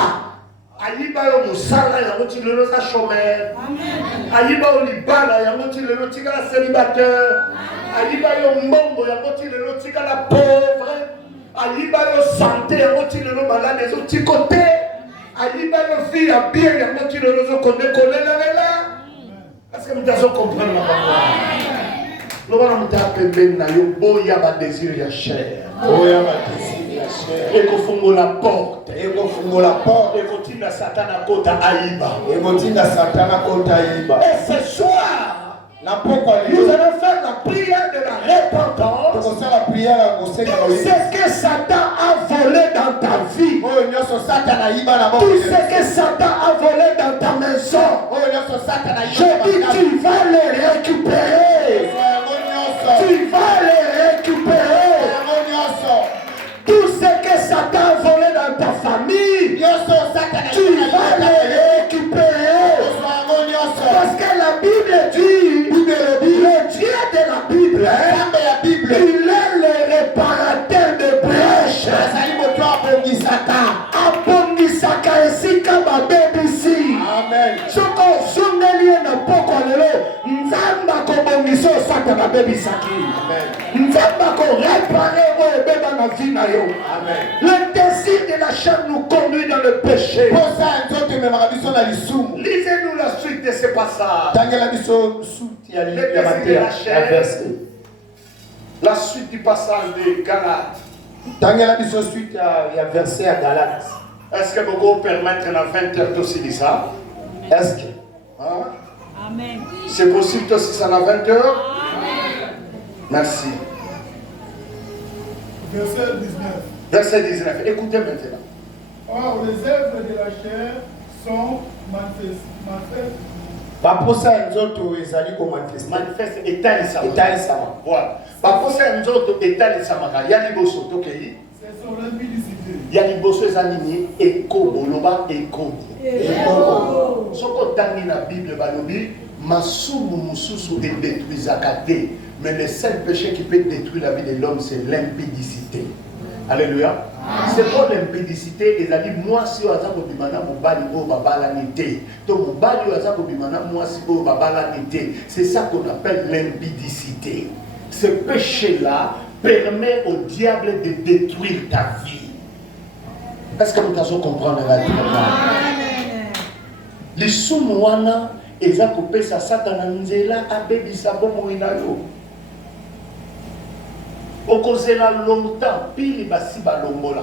Aïba yo Moussala, Yamoti le Rosa chômeur. Aïba yo Libala, Yamoti le Rotika célibataire. Aïba yo Mbombo, Yamoti le Rotika la pauvre. ayiba yo santé yango tilelo malade ezoti côté ayiba yo vie ya bien yango tilelo ozokonde kolelalela. Est-ce que vous avez compris la parole? Nous allons nous appeler na yo boya ba désir ya chair. Boya ba désir ya chair. Et qu'on fongo la porte. Et qu'on fongo la porte. Et qu'on tire Satan à côté aïba. Et qu'on tire Satan à côté aïba. Et ce soir, nous allons faire la prière de la repentance. Ce que Satan a volé dans ta vie. Tout ce que Satan a volé dans ta maison. Je dis tu vas le récupérer. Tu vas le récupérer. Tout ce que Satan a volé dans ta famille. Tu vas le récupérer. Parce que la Bible dit, le Dieu de la Bible, il est le réparateur de brèches. Abongisaka esika babebisi. Amen. Soko zungeli na poko lelo, nzamba ko bongiso sata babebisaki. Amen. Nzamba ko réparer o beba na vie na yo. Amen. Le désir de la chair nous conduit dans le péché. Lisez-nous la suite de ce passage. La suite du passage de Galates. Est-ce que vous pouvez permettre la 20h aussi de ça? Est-ce que? Amen. C'est possible aussi ça la 20h? Amen. Merci. Verset 19. Verset 19. Écoutez maintenant. Or, les œuvres de la chair sont manifestes. Manifeste etalisama. Voilà. Baposa nzoto etalisama ya liboso tokei. C'est sur l'impudicité. Ya liboso ezanini ekoboloba ekodi. Soko tangi na Bible balobi masumu mususu détruisaka te. Mais le seul péché qui peut détruire la vie de l'homme c'est l'impudicité. Alléluia. C'est quoi l'impudicité? Et ça dit moi si oza kobimana mobali o babala nité. To mobali oza kobimana moi si o babala nité. C'est ça qu'on appelle l'impudicité. Ce péché-là permet au diable de détruire ta vie. Est-ce que nous avons compris la vie? Les soumouana eza kopesa Satan nzela abebisa bomo inayo. Okozela longtemps pili basi balongola.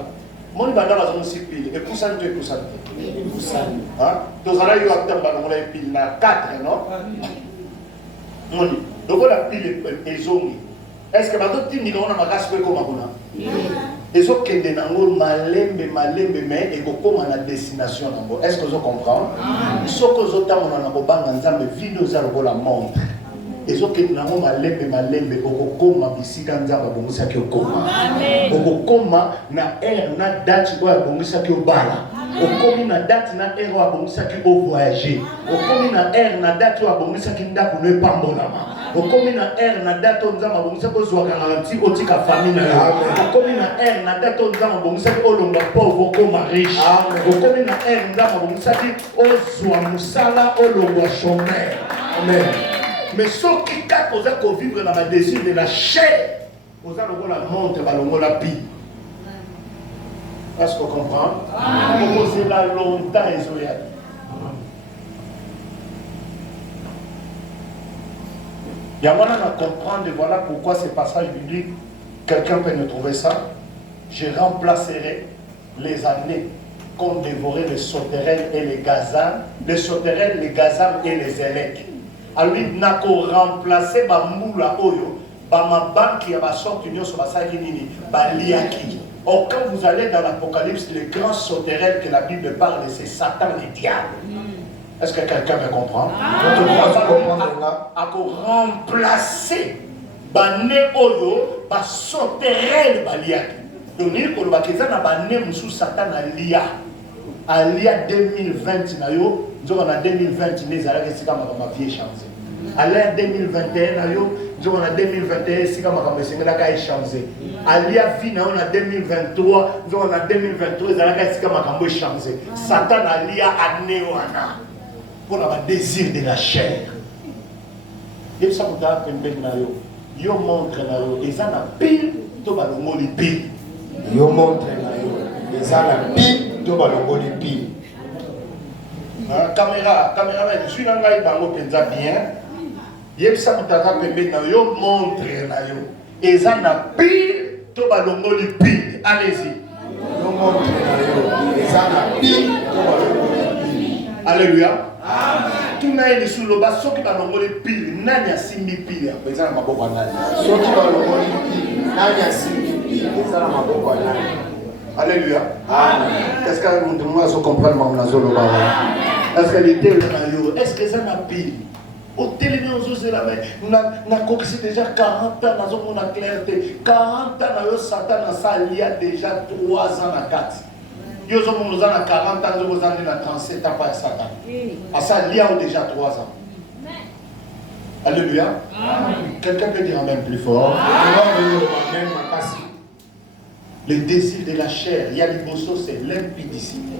Moni banda bazonsi pili ekusan to ekusan. Hein? Tozala yo akta balongola pili na 4 non? Moni dokola pili ezongi. Est-ce que bato tindi na makasi ko koma kuna? Ezo kende nango malembe mais ekokoma na destination nango. Est-ce que vous comprenez? Soko zotamona na bobanga nzambe video za lokola montre. Ezo kende nango malembe okokoma bisika nzambe bongisa ki okoma. Okokoma na air na date ko bongisa ki obala. Okomi na date na air wa bongisa ki o voyager. Okomi na air na date wa bongisa ki ndako no pambolama. Okomi na air na date nzambe bongisa ko zwa garantie otika famille na yo. Okomi na air na date nzambe bongisa ki olonga pauvre koma riche. Okomi na air nzambe bongisa ki ozwa musala olonga chômeur. Amen. Mais ceux qui ont vivre dans le désir de la chair, vous allez la montre, vous allez la pi. Est-ce que vous comprenez? Vous posez là longtemps et vous il y a moyen de comprendre, voilà pourquoi ces passages bibliques, quelqu'un peut nous trouver ça. Je remplacerai les années qu'ont dévoré les sauterelles et les gazans, les sauterelles, les gazans et les élecs. Alors, il n'a qu'à remplacer Bamboula Oyo, Bamabanki, Basorti, Nyoso, Basaki Nini, Baliaki. Or, quand vous allez dans l'Apocalypse, les grands sauterelles que la Bible parle, c'est Satan et diable. Est-ce que quelqu'un me comprend? À remplacer Bané Oyo, Basauterelle Baliaki. Donc, il y a Bané Satan Alia. Alia 2020, nous avons en 2020, nous avons changé. Alia 2021, nous avons en 2021, nous avons changé. Alia vie, nous avons en 2023, nous avons en 2023, nous avons changé. Satan Alia Anéwana pour le désir de la chair. Et ça vous a fait un peu de yo montre, et ça n'a pile, tout va le mot pile. Yo montre na yo. Ezana pile to balongoli pile. Caméraman, je suis dans le bango penza bien. Yebsa mutaka pembe na yo montre na yo. Ezana pile to balongoli pile. Allez-y. Yo montre na yo. Ezana pile to balongoli pile. Alléluia. Amen. Tout na yeli sous le bas soki balongoli pile nani asimbi pile ezana maboko nani. Soki balongoli pile nani asimbi pile ezana maboko nani. Alléluia. Amen. Est-ce que nous devons comprendre mon nazolo baba? Est-ce que l'idée est-ce que ça n'a pile? Au télé nous na coxé déjà 40 ans dans mon clarté. 40 ans yo Satan na ça il y a déjà 3 ans à 4. Yo sommes nous à 40 ans nous sommes à 37 ans par Satan. À ça il y a déjà 3 ans. Alléluia. Amen. Quelqu'un peut dire amen plus fort. Amen. Le désir de la chair, il y a l'immotion, c'est l'impudicité.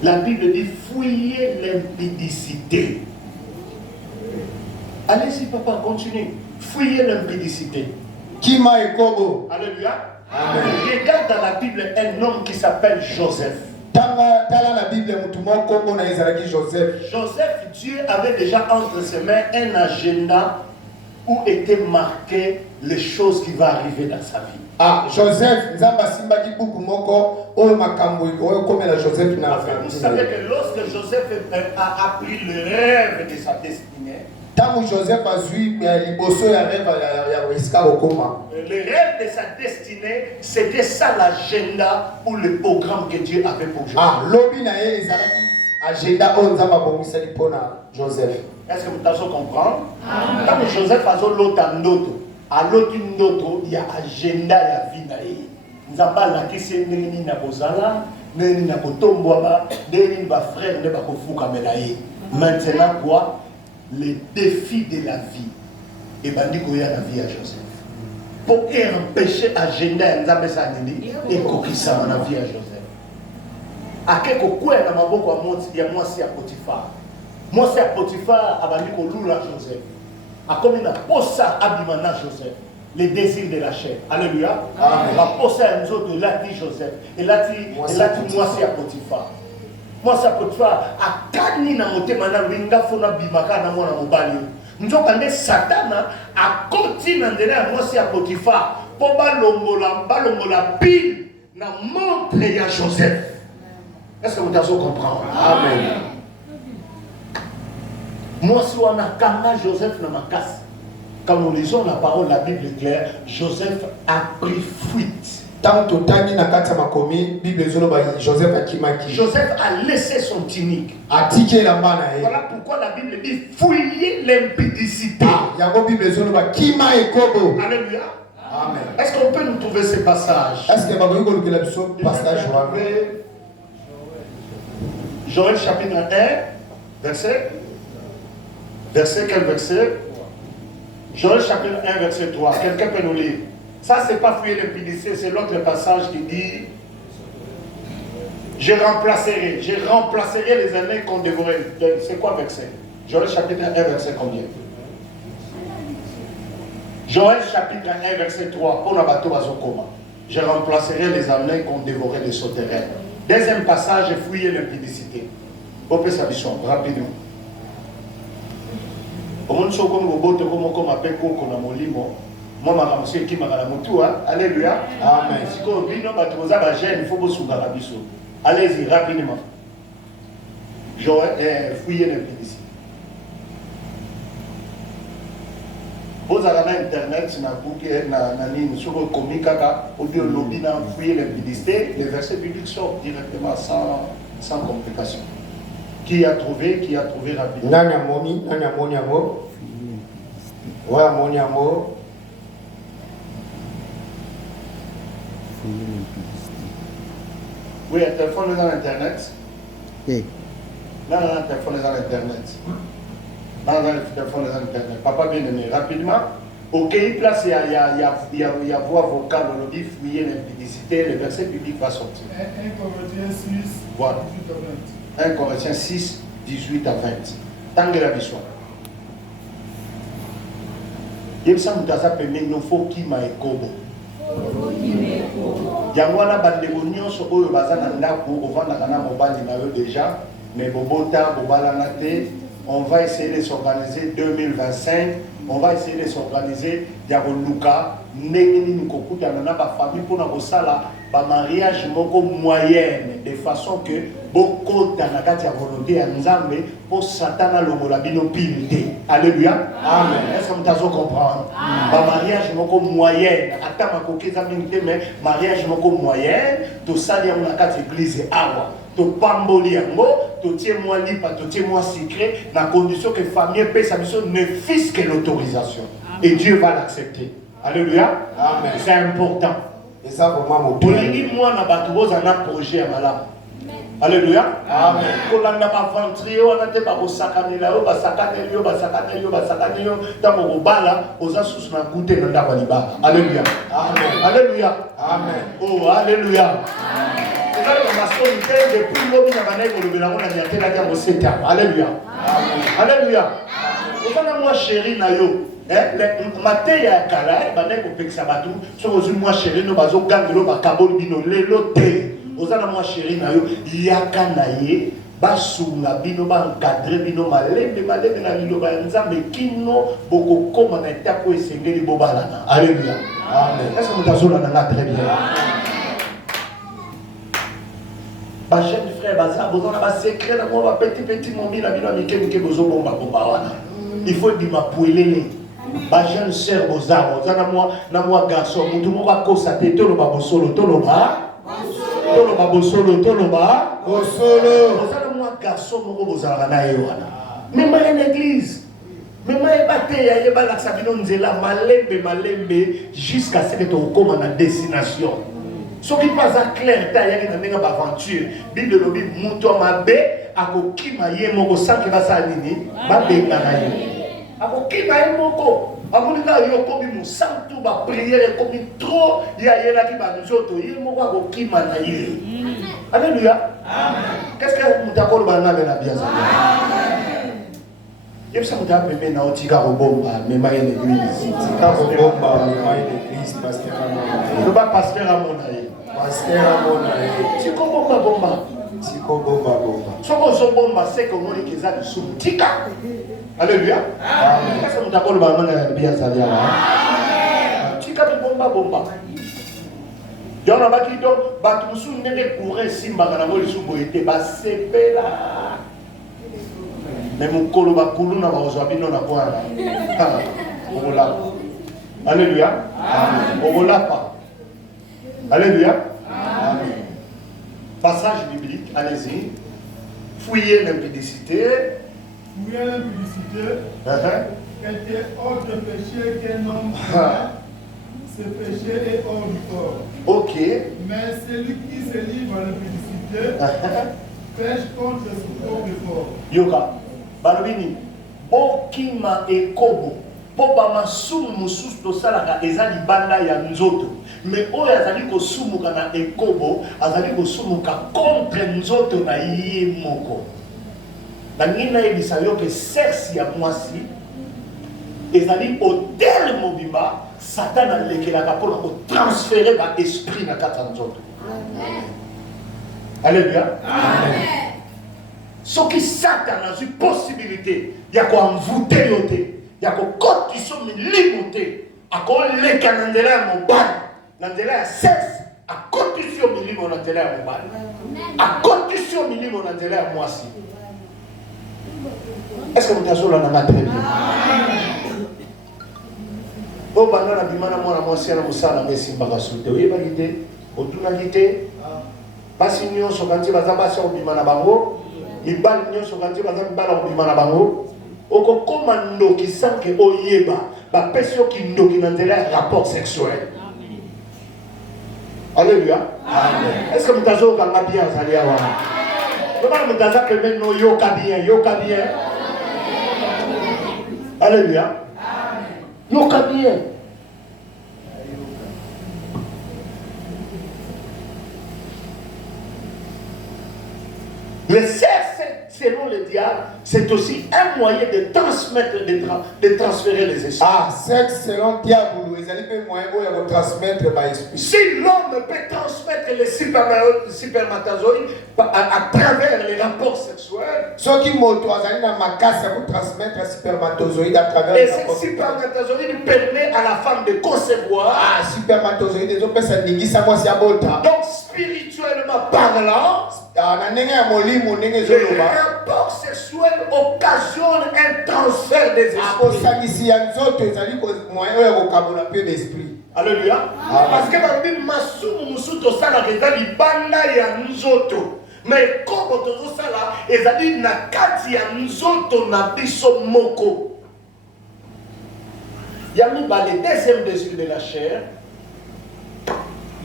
La Bible dit fouillez l'impudicité. Allez-y, papa, continue. Fouillez l'impudicité. Kima ekobo. Alléluia. Amen. Regarde dans la Bible un homme qui s'appelle Joseph. Tala la Bible mutumo kombo na ezalaki Joseph. Joseph, Dieu avait déjà entre ses mains un agenda où étaient marquées les choses qui vont arriver dans sa vie. Ah, Joseph, nzamba simbaki buku moko oyo makambo oyo komela Joseph na. Vous savez que lorsque Joseph a appris le rêve de sa destinée, tangu Joseph azui liboso ya rêve ya esika okoma. Le rêve de sa destinée, c'était ça l'agenda ou le programme que Dieu avait pour Joseph. Ah, lobi na ye ezalaki agenda oyo nzamba bomiseli pona Joseph. Est-ce que vous avez compris? Quand Joseph a l'autre ndoto, à l'autre ndoto, il y a agenda ya vie na ye. Nzamba la kisi nini na bozala, nini na botombwa, nini ba frère ne ba kofuka melaye. Maintenant quoi? Les défis de la vie. Et bandi koya la vie à Joseph. Pour empêcher agenda nzamba sa nini et kokisa na vie à Joseph. Akeko kwa na maboko ya moti ya mwasi ya Potiphar. Mwasi ya Potiphar abandi ko lula Joseph. A comme une posa abimana Joseph. Les désirs de la chair. Alléluia. La posa nous autres l'a dit Joseph. Et l'a dit mwasi ya Potiphar. Mwasi ya Potiphar a kani na motema na winga fona bimaka na mwana mobali. Nzoka nde Satana a continue ndele ya mwasi ya Potiphar po balongola pile na montre ya Joseph. Est-ce que vous avez compris? Amen. Moi, si on a kanga Joseph na makasi. Quand nous lisons la parole, la Bible est claire, Joseph a pris fuite. Tant totani na kata makomi, Bible zolo ba Joseph akimaki. Joseph a laissé son tunique. Atike la mana ye. Voilà pourquoi la Bible dit fouiller l'impudicité. Ah, yango Bible zolo ba kima ekobo. Alléluia. Amen. Est-ce qu'on peut nous trouver ces passages? Est-ce que bagoyi ko lukela biso passage wa? Joël chapitre 1, verset. Verset, quel verset? Joël chapitre 1, verset 3. Quelqu'un peut nous lire? Ça, c'est pas fouiller l'impudicité, c'est l'autre passage qui dit je remplacerai les années qu'on dévorait. C'est quoi verset? Joël chapitre 1, verset combien? Joël chapitre 1, verset 3. Pour la bateau bazokoma. Je remplacerai les années qu'on dévorait les sauterelles. Deuxième passage, fouiller l'impudicité. On peut s'habiller rapidement. Alléluia. Amen. Allez-y rapidement. Fouillez l'impudicité. Vous avez internet, fouiller l'impudicité, les versets bibliques sortent directement sans complication. Qui a trouvé rapidement. Nani amoni yango. Ouais, amoni yango. Oui, un téléphone est dans l'internet. Non, un téléphone est dans l'internet. Non, un téléphone est dans l'internet. Papa bien aimé, rapidement. Au pays place, il y a voix vocale, on dit fouiller l'impudicité, le verset biblique va sortir. 1 Corinthiens 6, voilà. 18 à 20. 1 Corinthiens 6, 18 à 20. Tant que la vie soit. Il me semble que ça peut nous faut qui m'a écobo. Yangwana bandeko nyonso oyo baza na ndako ovanda na mobali na yo déjà mais bobota bobala na te. On va essayer de s'organiser 2025. On va essayer de s'organiser Diaboluka, Nengini Kokuta, Nana, famille pour la sala, ba mariage moko moyenne, de façon que beaucoup d'anagati à volonté à Nzambe pour Satan lomola bino pilde. Alléluia. Amen. Est-ce que vous avez comprendre? Ba mariage moko moyenne, attends ma coquette mais mariage moko moyenne, tout ça y a une carte église awa. To pamboli yango, to tie moi lipa, to tie moi secret, na condition que famille paie sa mission ne fils que l'autorisation. Et Dieu va l'accepter. Alléluia. Amen. C'est important. Et ça vraiment mon Dieu. Moi na batuboza na projet à malam. Alléluia. Amen. Kolanda ba ventrio na te ba osakane la yo ba sakane yo ba sakane yo ba sakane yo ta mo bala oza susu na goûter na ndaba liba. Alléluia. Amen. Alléluia. Amen. Oh alléluia. Depuis l'homme alléluia. Alléluia. Moi chéri na yo. Maté ya kala bane ko pekisa batu so ozu moi chéri no bazo gangelo ba kabol bino lelo te. Ozana moi chéri na yo yaka na ye basunga bino ba encadrer bino malembe na bino ba nzambe kino boko koma na etako esengeli bobalana. Alléluia. Amen. Est-ce que vous avez très bien? Ba jeune frère baza bozona ba secret na moi ba petit mombi na bino mike bozo bomba wana. Il faut di mapuelele. Ba jeune sœur boza bozana moi na moi garçon mutu mo ba kosa te tolo ba bosolo bosolo bozana moi garçon mo bozala na ye wana. Même en église. Même en baté ya yeba la sabino nzela malembe jusqu'à ce que tu commences na destination. Ce qui passe à clair, il y a une aventure. Bible lobi muto mabe akokima ye moko sanke basalini babenga na ye. Akokima ye moko amulinga yo komi musantu ba prière komi trop ya yela ki ba nzoto ye moko akokima na ye. Alléluia. Amen. Qu'est-ce que mutakolo bana na bien ça? Yep ça muta pembe na otika robomba mema une église. Tika robomba mema une église pasteur amona. Le ba pasteur amona. Pasteur amona. Tiko bomba bomba. Tiko bomba bomba. Soko so bomba c'est que moni kiza du sum tika. Alléluia. Amen. Qu'est-ce que mutakolo bana na bien ça là? Amen. Tika bomba bomba. Yona bakito batu musu ndenge courir simba na ngoli sumbo ete ba sepela. Mais mon kolo ba kuluna ba ozabino na kwa. Ogola. Alléluia. Amen. Ogola pas. Alléluia. Amen. Passage biblique, allez-y. Fouillez l'impudicité. Fouillez l'impudicité. Quel est hors de péché qu'un homme ce péché est hors du corps. Ok. Mais celui qui se livre à l'impudicité pêche contre son propre corps. Yoka. Balobini. Bokima ekobo. Popa masumu mususu tosalaka eza libanda ya nzoto. Mais oyo azali kosumuka na ekobo, azali kosumuka contre nzoto na ye moko. Na ngina yebisa yo ke sexe ya mwasi ezali hotel mobimba Satan alekelaka mpona kotransfere ba esprit na kati ya nzoto. Alléluia. Amen. Soki Satan azwi possibilité ya koenvoûter yo te, ya kokotisa milimo te, akoleka na nzela ya mobali, na nzela ya sexe, akotisa milimo na nzela ya mobali, akotisa milimo na nzela ya mwasi. Est-ce que vous avez la très bien? Oh, bana na bimana mwana mwasi na musala mesi mbaka sute. Oyebaki te, otunaki te. Basi nyonso kanti baza basi obima na bango, mibali nyonso kanti baza mibala obima na bango. Okokoma ndoki sanke oyeba, bapesi yo kindoki na nzela ya rapport sexuel. Alléluia. Amen. Est-ce que vous avez okanga bien azali awa? Comment vous avez appelé no yoka bien, yoka bien? Alléluia. Yoka bien. Le sexe selon le diable, c'est aussi un moyen de transmettre, de transférer les esprits. Ah, sexe selon le diable, ils allaient moyen de transmettre l'esprit. Si l'homme peut transmettre les spermatozoïdes à travers les rapports sexuels, ceux qui m'autorisent dans ma casse pour transmettre les spermatozoïdes à travers et les rapports ces spermatozoïdes permettent à la femme de concevoir. Ah, spermatozoïdes, ils ont fait ça, donc spirituellement parlant, le rapport sexuel occasionne un transfert des esprits. Alléluia. Parce que dans le Bible, Masumu Musuto Sala Rezali Banda ya Nzoto. Mais comme Tozo Sala, Ezali Nakati ya Nzoto na biso moko. Yami ba le deuxième désir de la chair.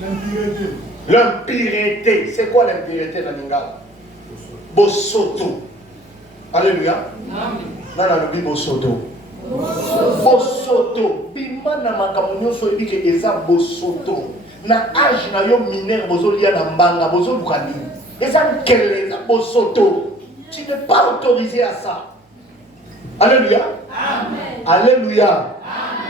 L'impureté. L'impureté. C'est quoi l'impureté dans Lingala? Bosoto. Alléluia. Amen. Nana lobi bosoto. Bosoto. Bima na makamunyo so ebike eza bosoto. Na âge na yo mineur bozolia na mbanga bozolukani. Eza nkele eza bosoto. Tu n'es pas autorisé à ça. Alléluia. Amen. Alléluia.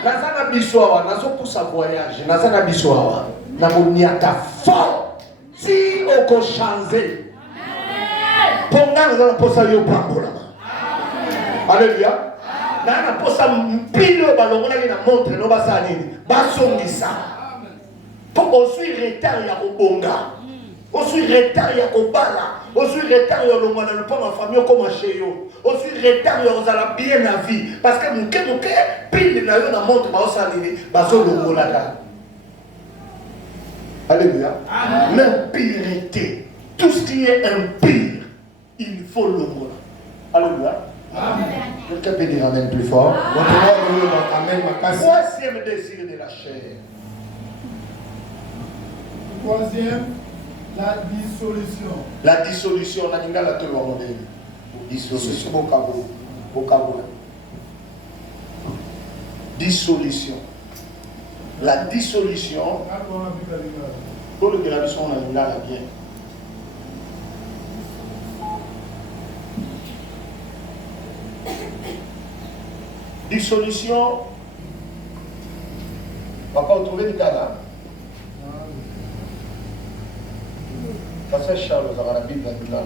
Nazana biswawa nazo poussa voyage. Nazana biswawa. Na moniaka fort. Si oko changer. Ponga nazana posa yo pambola. Alléluia. Nana posa mpilo balongola na montre no basa nini. Basongisa. Pour aussi retard ya kobonga. Aussi retard ya kobala. Aussi retard ya longwana le pas ma famille comme chez yo. Aussi retard ya ozala bien la vie parce que muke pile na yo na montre ba osalini bazo longola ka. Alléluia. L'impureté. Tout ce qui est impur, il faut le mot. Alléluia. Quelqu'un peut dire amen plus fort. Troisième désir de la chair. Troisième, la dissolution. La dissolution, on a dit la théorie. Dissolution. Dissolution. La dissolution. Pour le dissolution, on a dit là bien. Dissolution. On va pas retrouver du cas là. Pasteur Charles, vous avez la Bible là.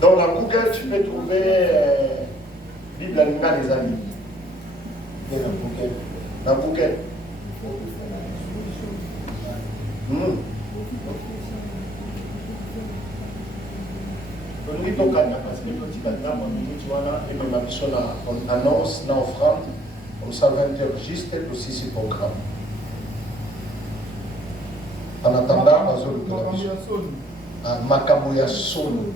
Dans la Google, tu peux trouver Bible Alinga des amis. Dans Google. On dit donc parce que tu vas dans mon minute, tu vois là, et même on annonce, on offrande, on s'en va juste aussi ce programme. En attendant, makambo ya soni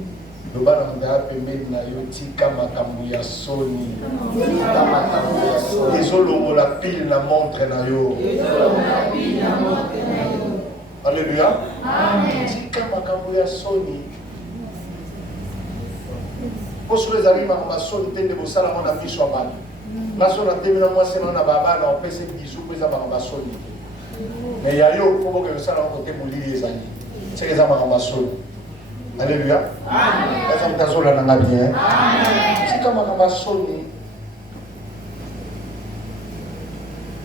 lobana ngaya pembeni na yo tika makambo ya soni ezolongola pile na montre na yo. Alléluia. Tika makambo ya soni poso ezali makambo ya soni te nde bosala mona biso abali naso na temi na mwasi na baba na opese bizu po eza makambo ya soni. Mais il y a eu au que ça a côté pour les amis. C'est les amants solo. Alléluia. Amen. Les amants là n'a bien. C'est comme un solo.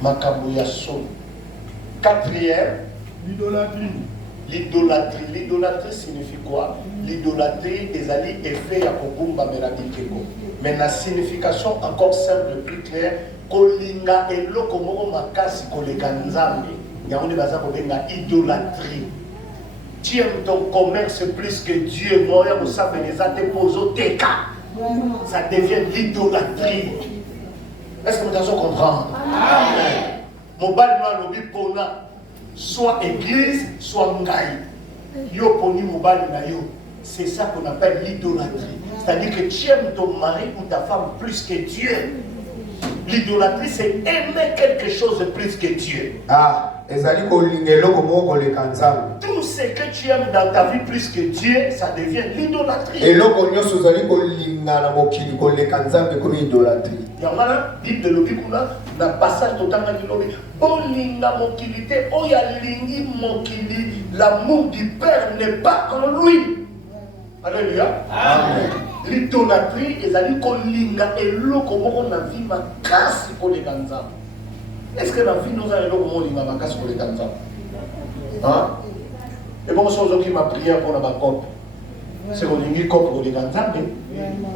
Makambuya solo. Quatrième. L'idolâtrie. L'idolâtrie. L'idolâtrie signifie quoi? L'idolâtrie des alliés est fait à Kogumba Meradikeko. Mais la signification encore simple, plus claire, kolinga eloko moko makasi koleka nzambe. Yango baza kobenga idolâtrie. Tu aimes ton commerce plus que Dieu. Moya musabeleza te pozo teka. Ça devient l'idolâtrie. Est-ce que vous avez comprendre? Amen. Mobile ma lobi pona soit église, soit ngai. Yo poni mobile na yo. C'est ça qu'on appelle l'idolâtrie. C'est-à-dire que tu aimes ton mari ou ta femme plus que Dieu. L'idolâtrie, c'est aimer quelque chose de plus que Dieu. Ah. Tout ce que tu aimes dans ta vie plus que Dieu, ça devient l'idolâtrie. Il y a une Bible de dans passage total l'amour du Père n'est pas en lui. Alléluia. Amen. L'idolâtrie, ils allaient kolinga elo comme on a vu ma casse pour les ganza. Est-ce que la vie nous a elo comme on linga ma casse pour les ganza? Hein? Et bon, c'est aux qui m'a prié pour la cop. C'est qu'on lingi cop pour les ganza, mais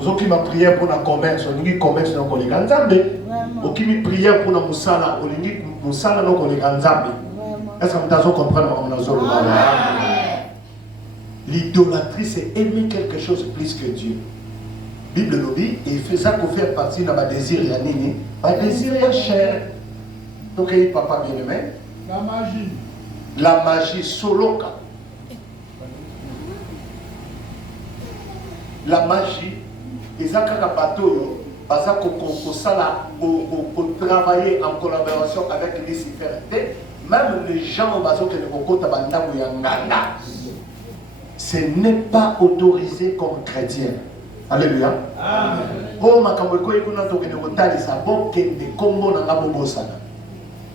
aux qui m'a prié pour la commerce, on lingi commerce pour les ganza, mais aux qui m'a prié pour la musala, on lingi musala pour les ganza. Est-ce que vous comprenez comment nous allons? L'idolâtrie, c'est aimer quelque chose plus que Dieu. Bible nous dit, et fait ça pour faire partie de ma désir et nini. Ma désir est cher. Donc, papa bien aimé. La magie. La magie soloka. La magie, les akaka bateau, pour travailler en collaboration avec Lucifer. Même les gens au bateau qui ne vont pas ce n'est pas autorisé comme chrétien. Alléluia. Amen.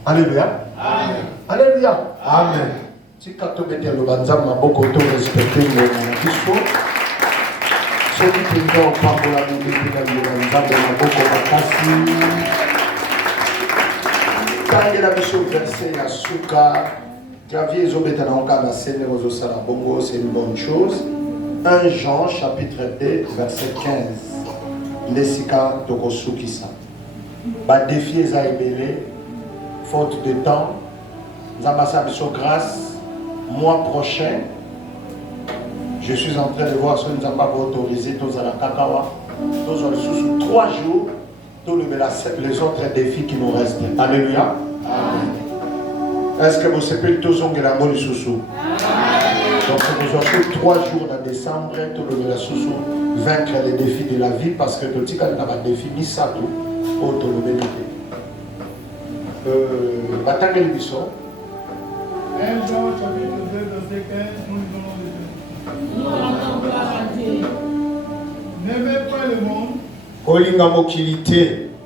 Alléluia. Amen. Alléluia. Amen. Si quand on met le banzam, on a beaucoup de respecter le banzam. Ceux qui prennent pas pour la Bible, le banzam, on a beaucoup de passion. Quand il y a la mission versée à Souka, Clavier c'est une bonne chose. 1 Jean chapitre 2 verset 15. Lesika Tokosukisa. Ba défi Zaïbélé, faute de temps. Zamasa Bisso grâce. Mois prochain, je suis en train de voir si nous n'avons pas autorisé tous à la Kakawa. Tous sous 3 jours, tous les autres défis qui nous restent. Alléluia. Amen. Est-ce que vous savez tous ont la mort du sous-sous? Donc nous avons 3 jours en décembre, tout le sous-sous, vaincre les défis de la vie parce que tout le monde a défini ça tout pour tout le bénéfice. Bataille le bisson. 1 Jean chapitre 2 verset 15, nous lisons le Dieu. N'aimez pas le monde,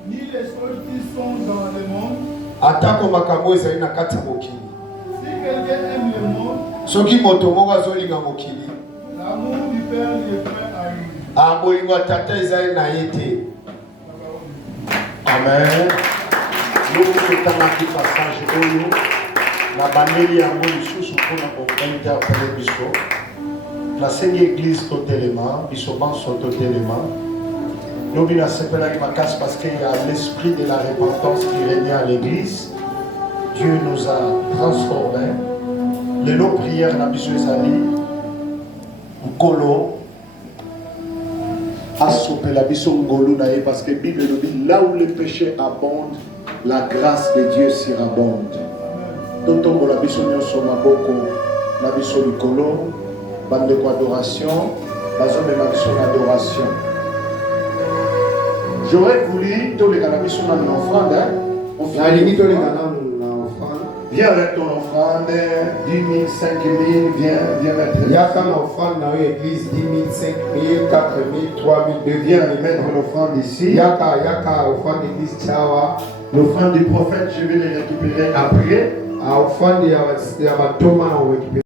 ni les choses qui sont dans le monde. Atako makambo ezali na kati ya mokili. Si quelqu'un aime le monde, soki moto moko azolinga mokili, l'amour du Père est prêt à lui. bolingo tata ezali na ye te. Amen. Nous avons un passage oyo na bandeli yango lisusu mpona kointerpele biso. La Seigneur Église totalement, biso banso totalement. Nous avons appelé ma casse parce qu'il y a l'esprit de la repentance qui régnait à l'église. Dieu nous a transformés. Les lots prières na biso ezali nkolo asopela biso ngolu na ye parce que Bible nous dit là où le péché abonde, la grâce de Dieu surabonde. Totombola biso nyonso maboko na biso likolo bandeko adoration bazomema biso na adoration. J'aurais voulu tous les canabis sont dans l'offrande. Viens avec ton offrande, 10 000, 5 000, viens mettre. Il y a une offrande dans l'église, 10 000, 5 000, 4 000, 3 000, 2 000. Viens mettre l'offrande ici. Il y a offrande d'église Tchawa. L'offrande du prophète, je vais les récupérer après. Offrande, il y a Thomas, on récupère.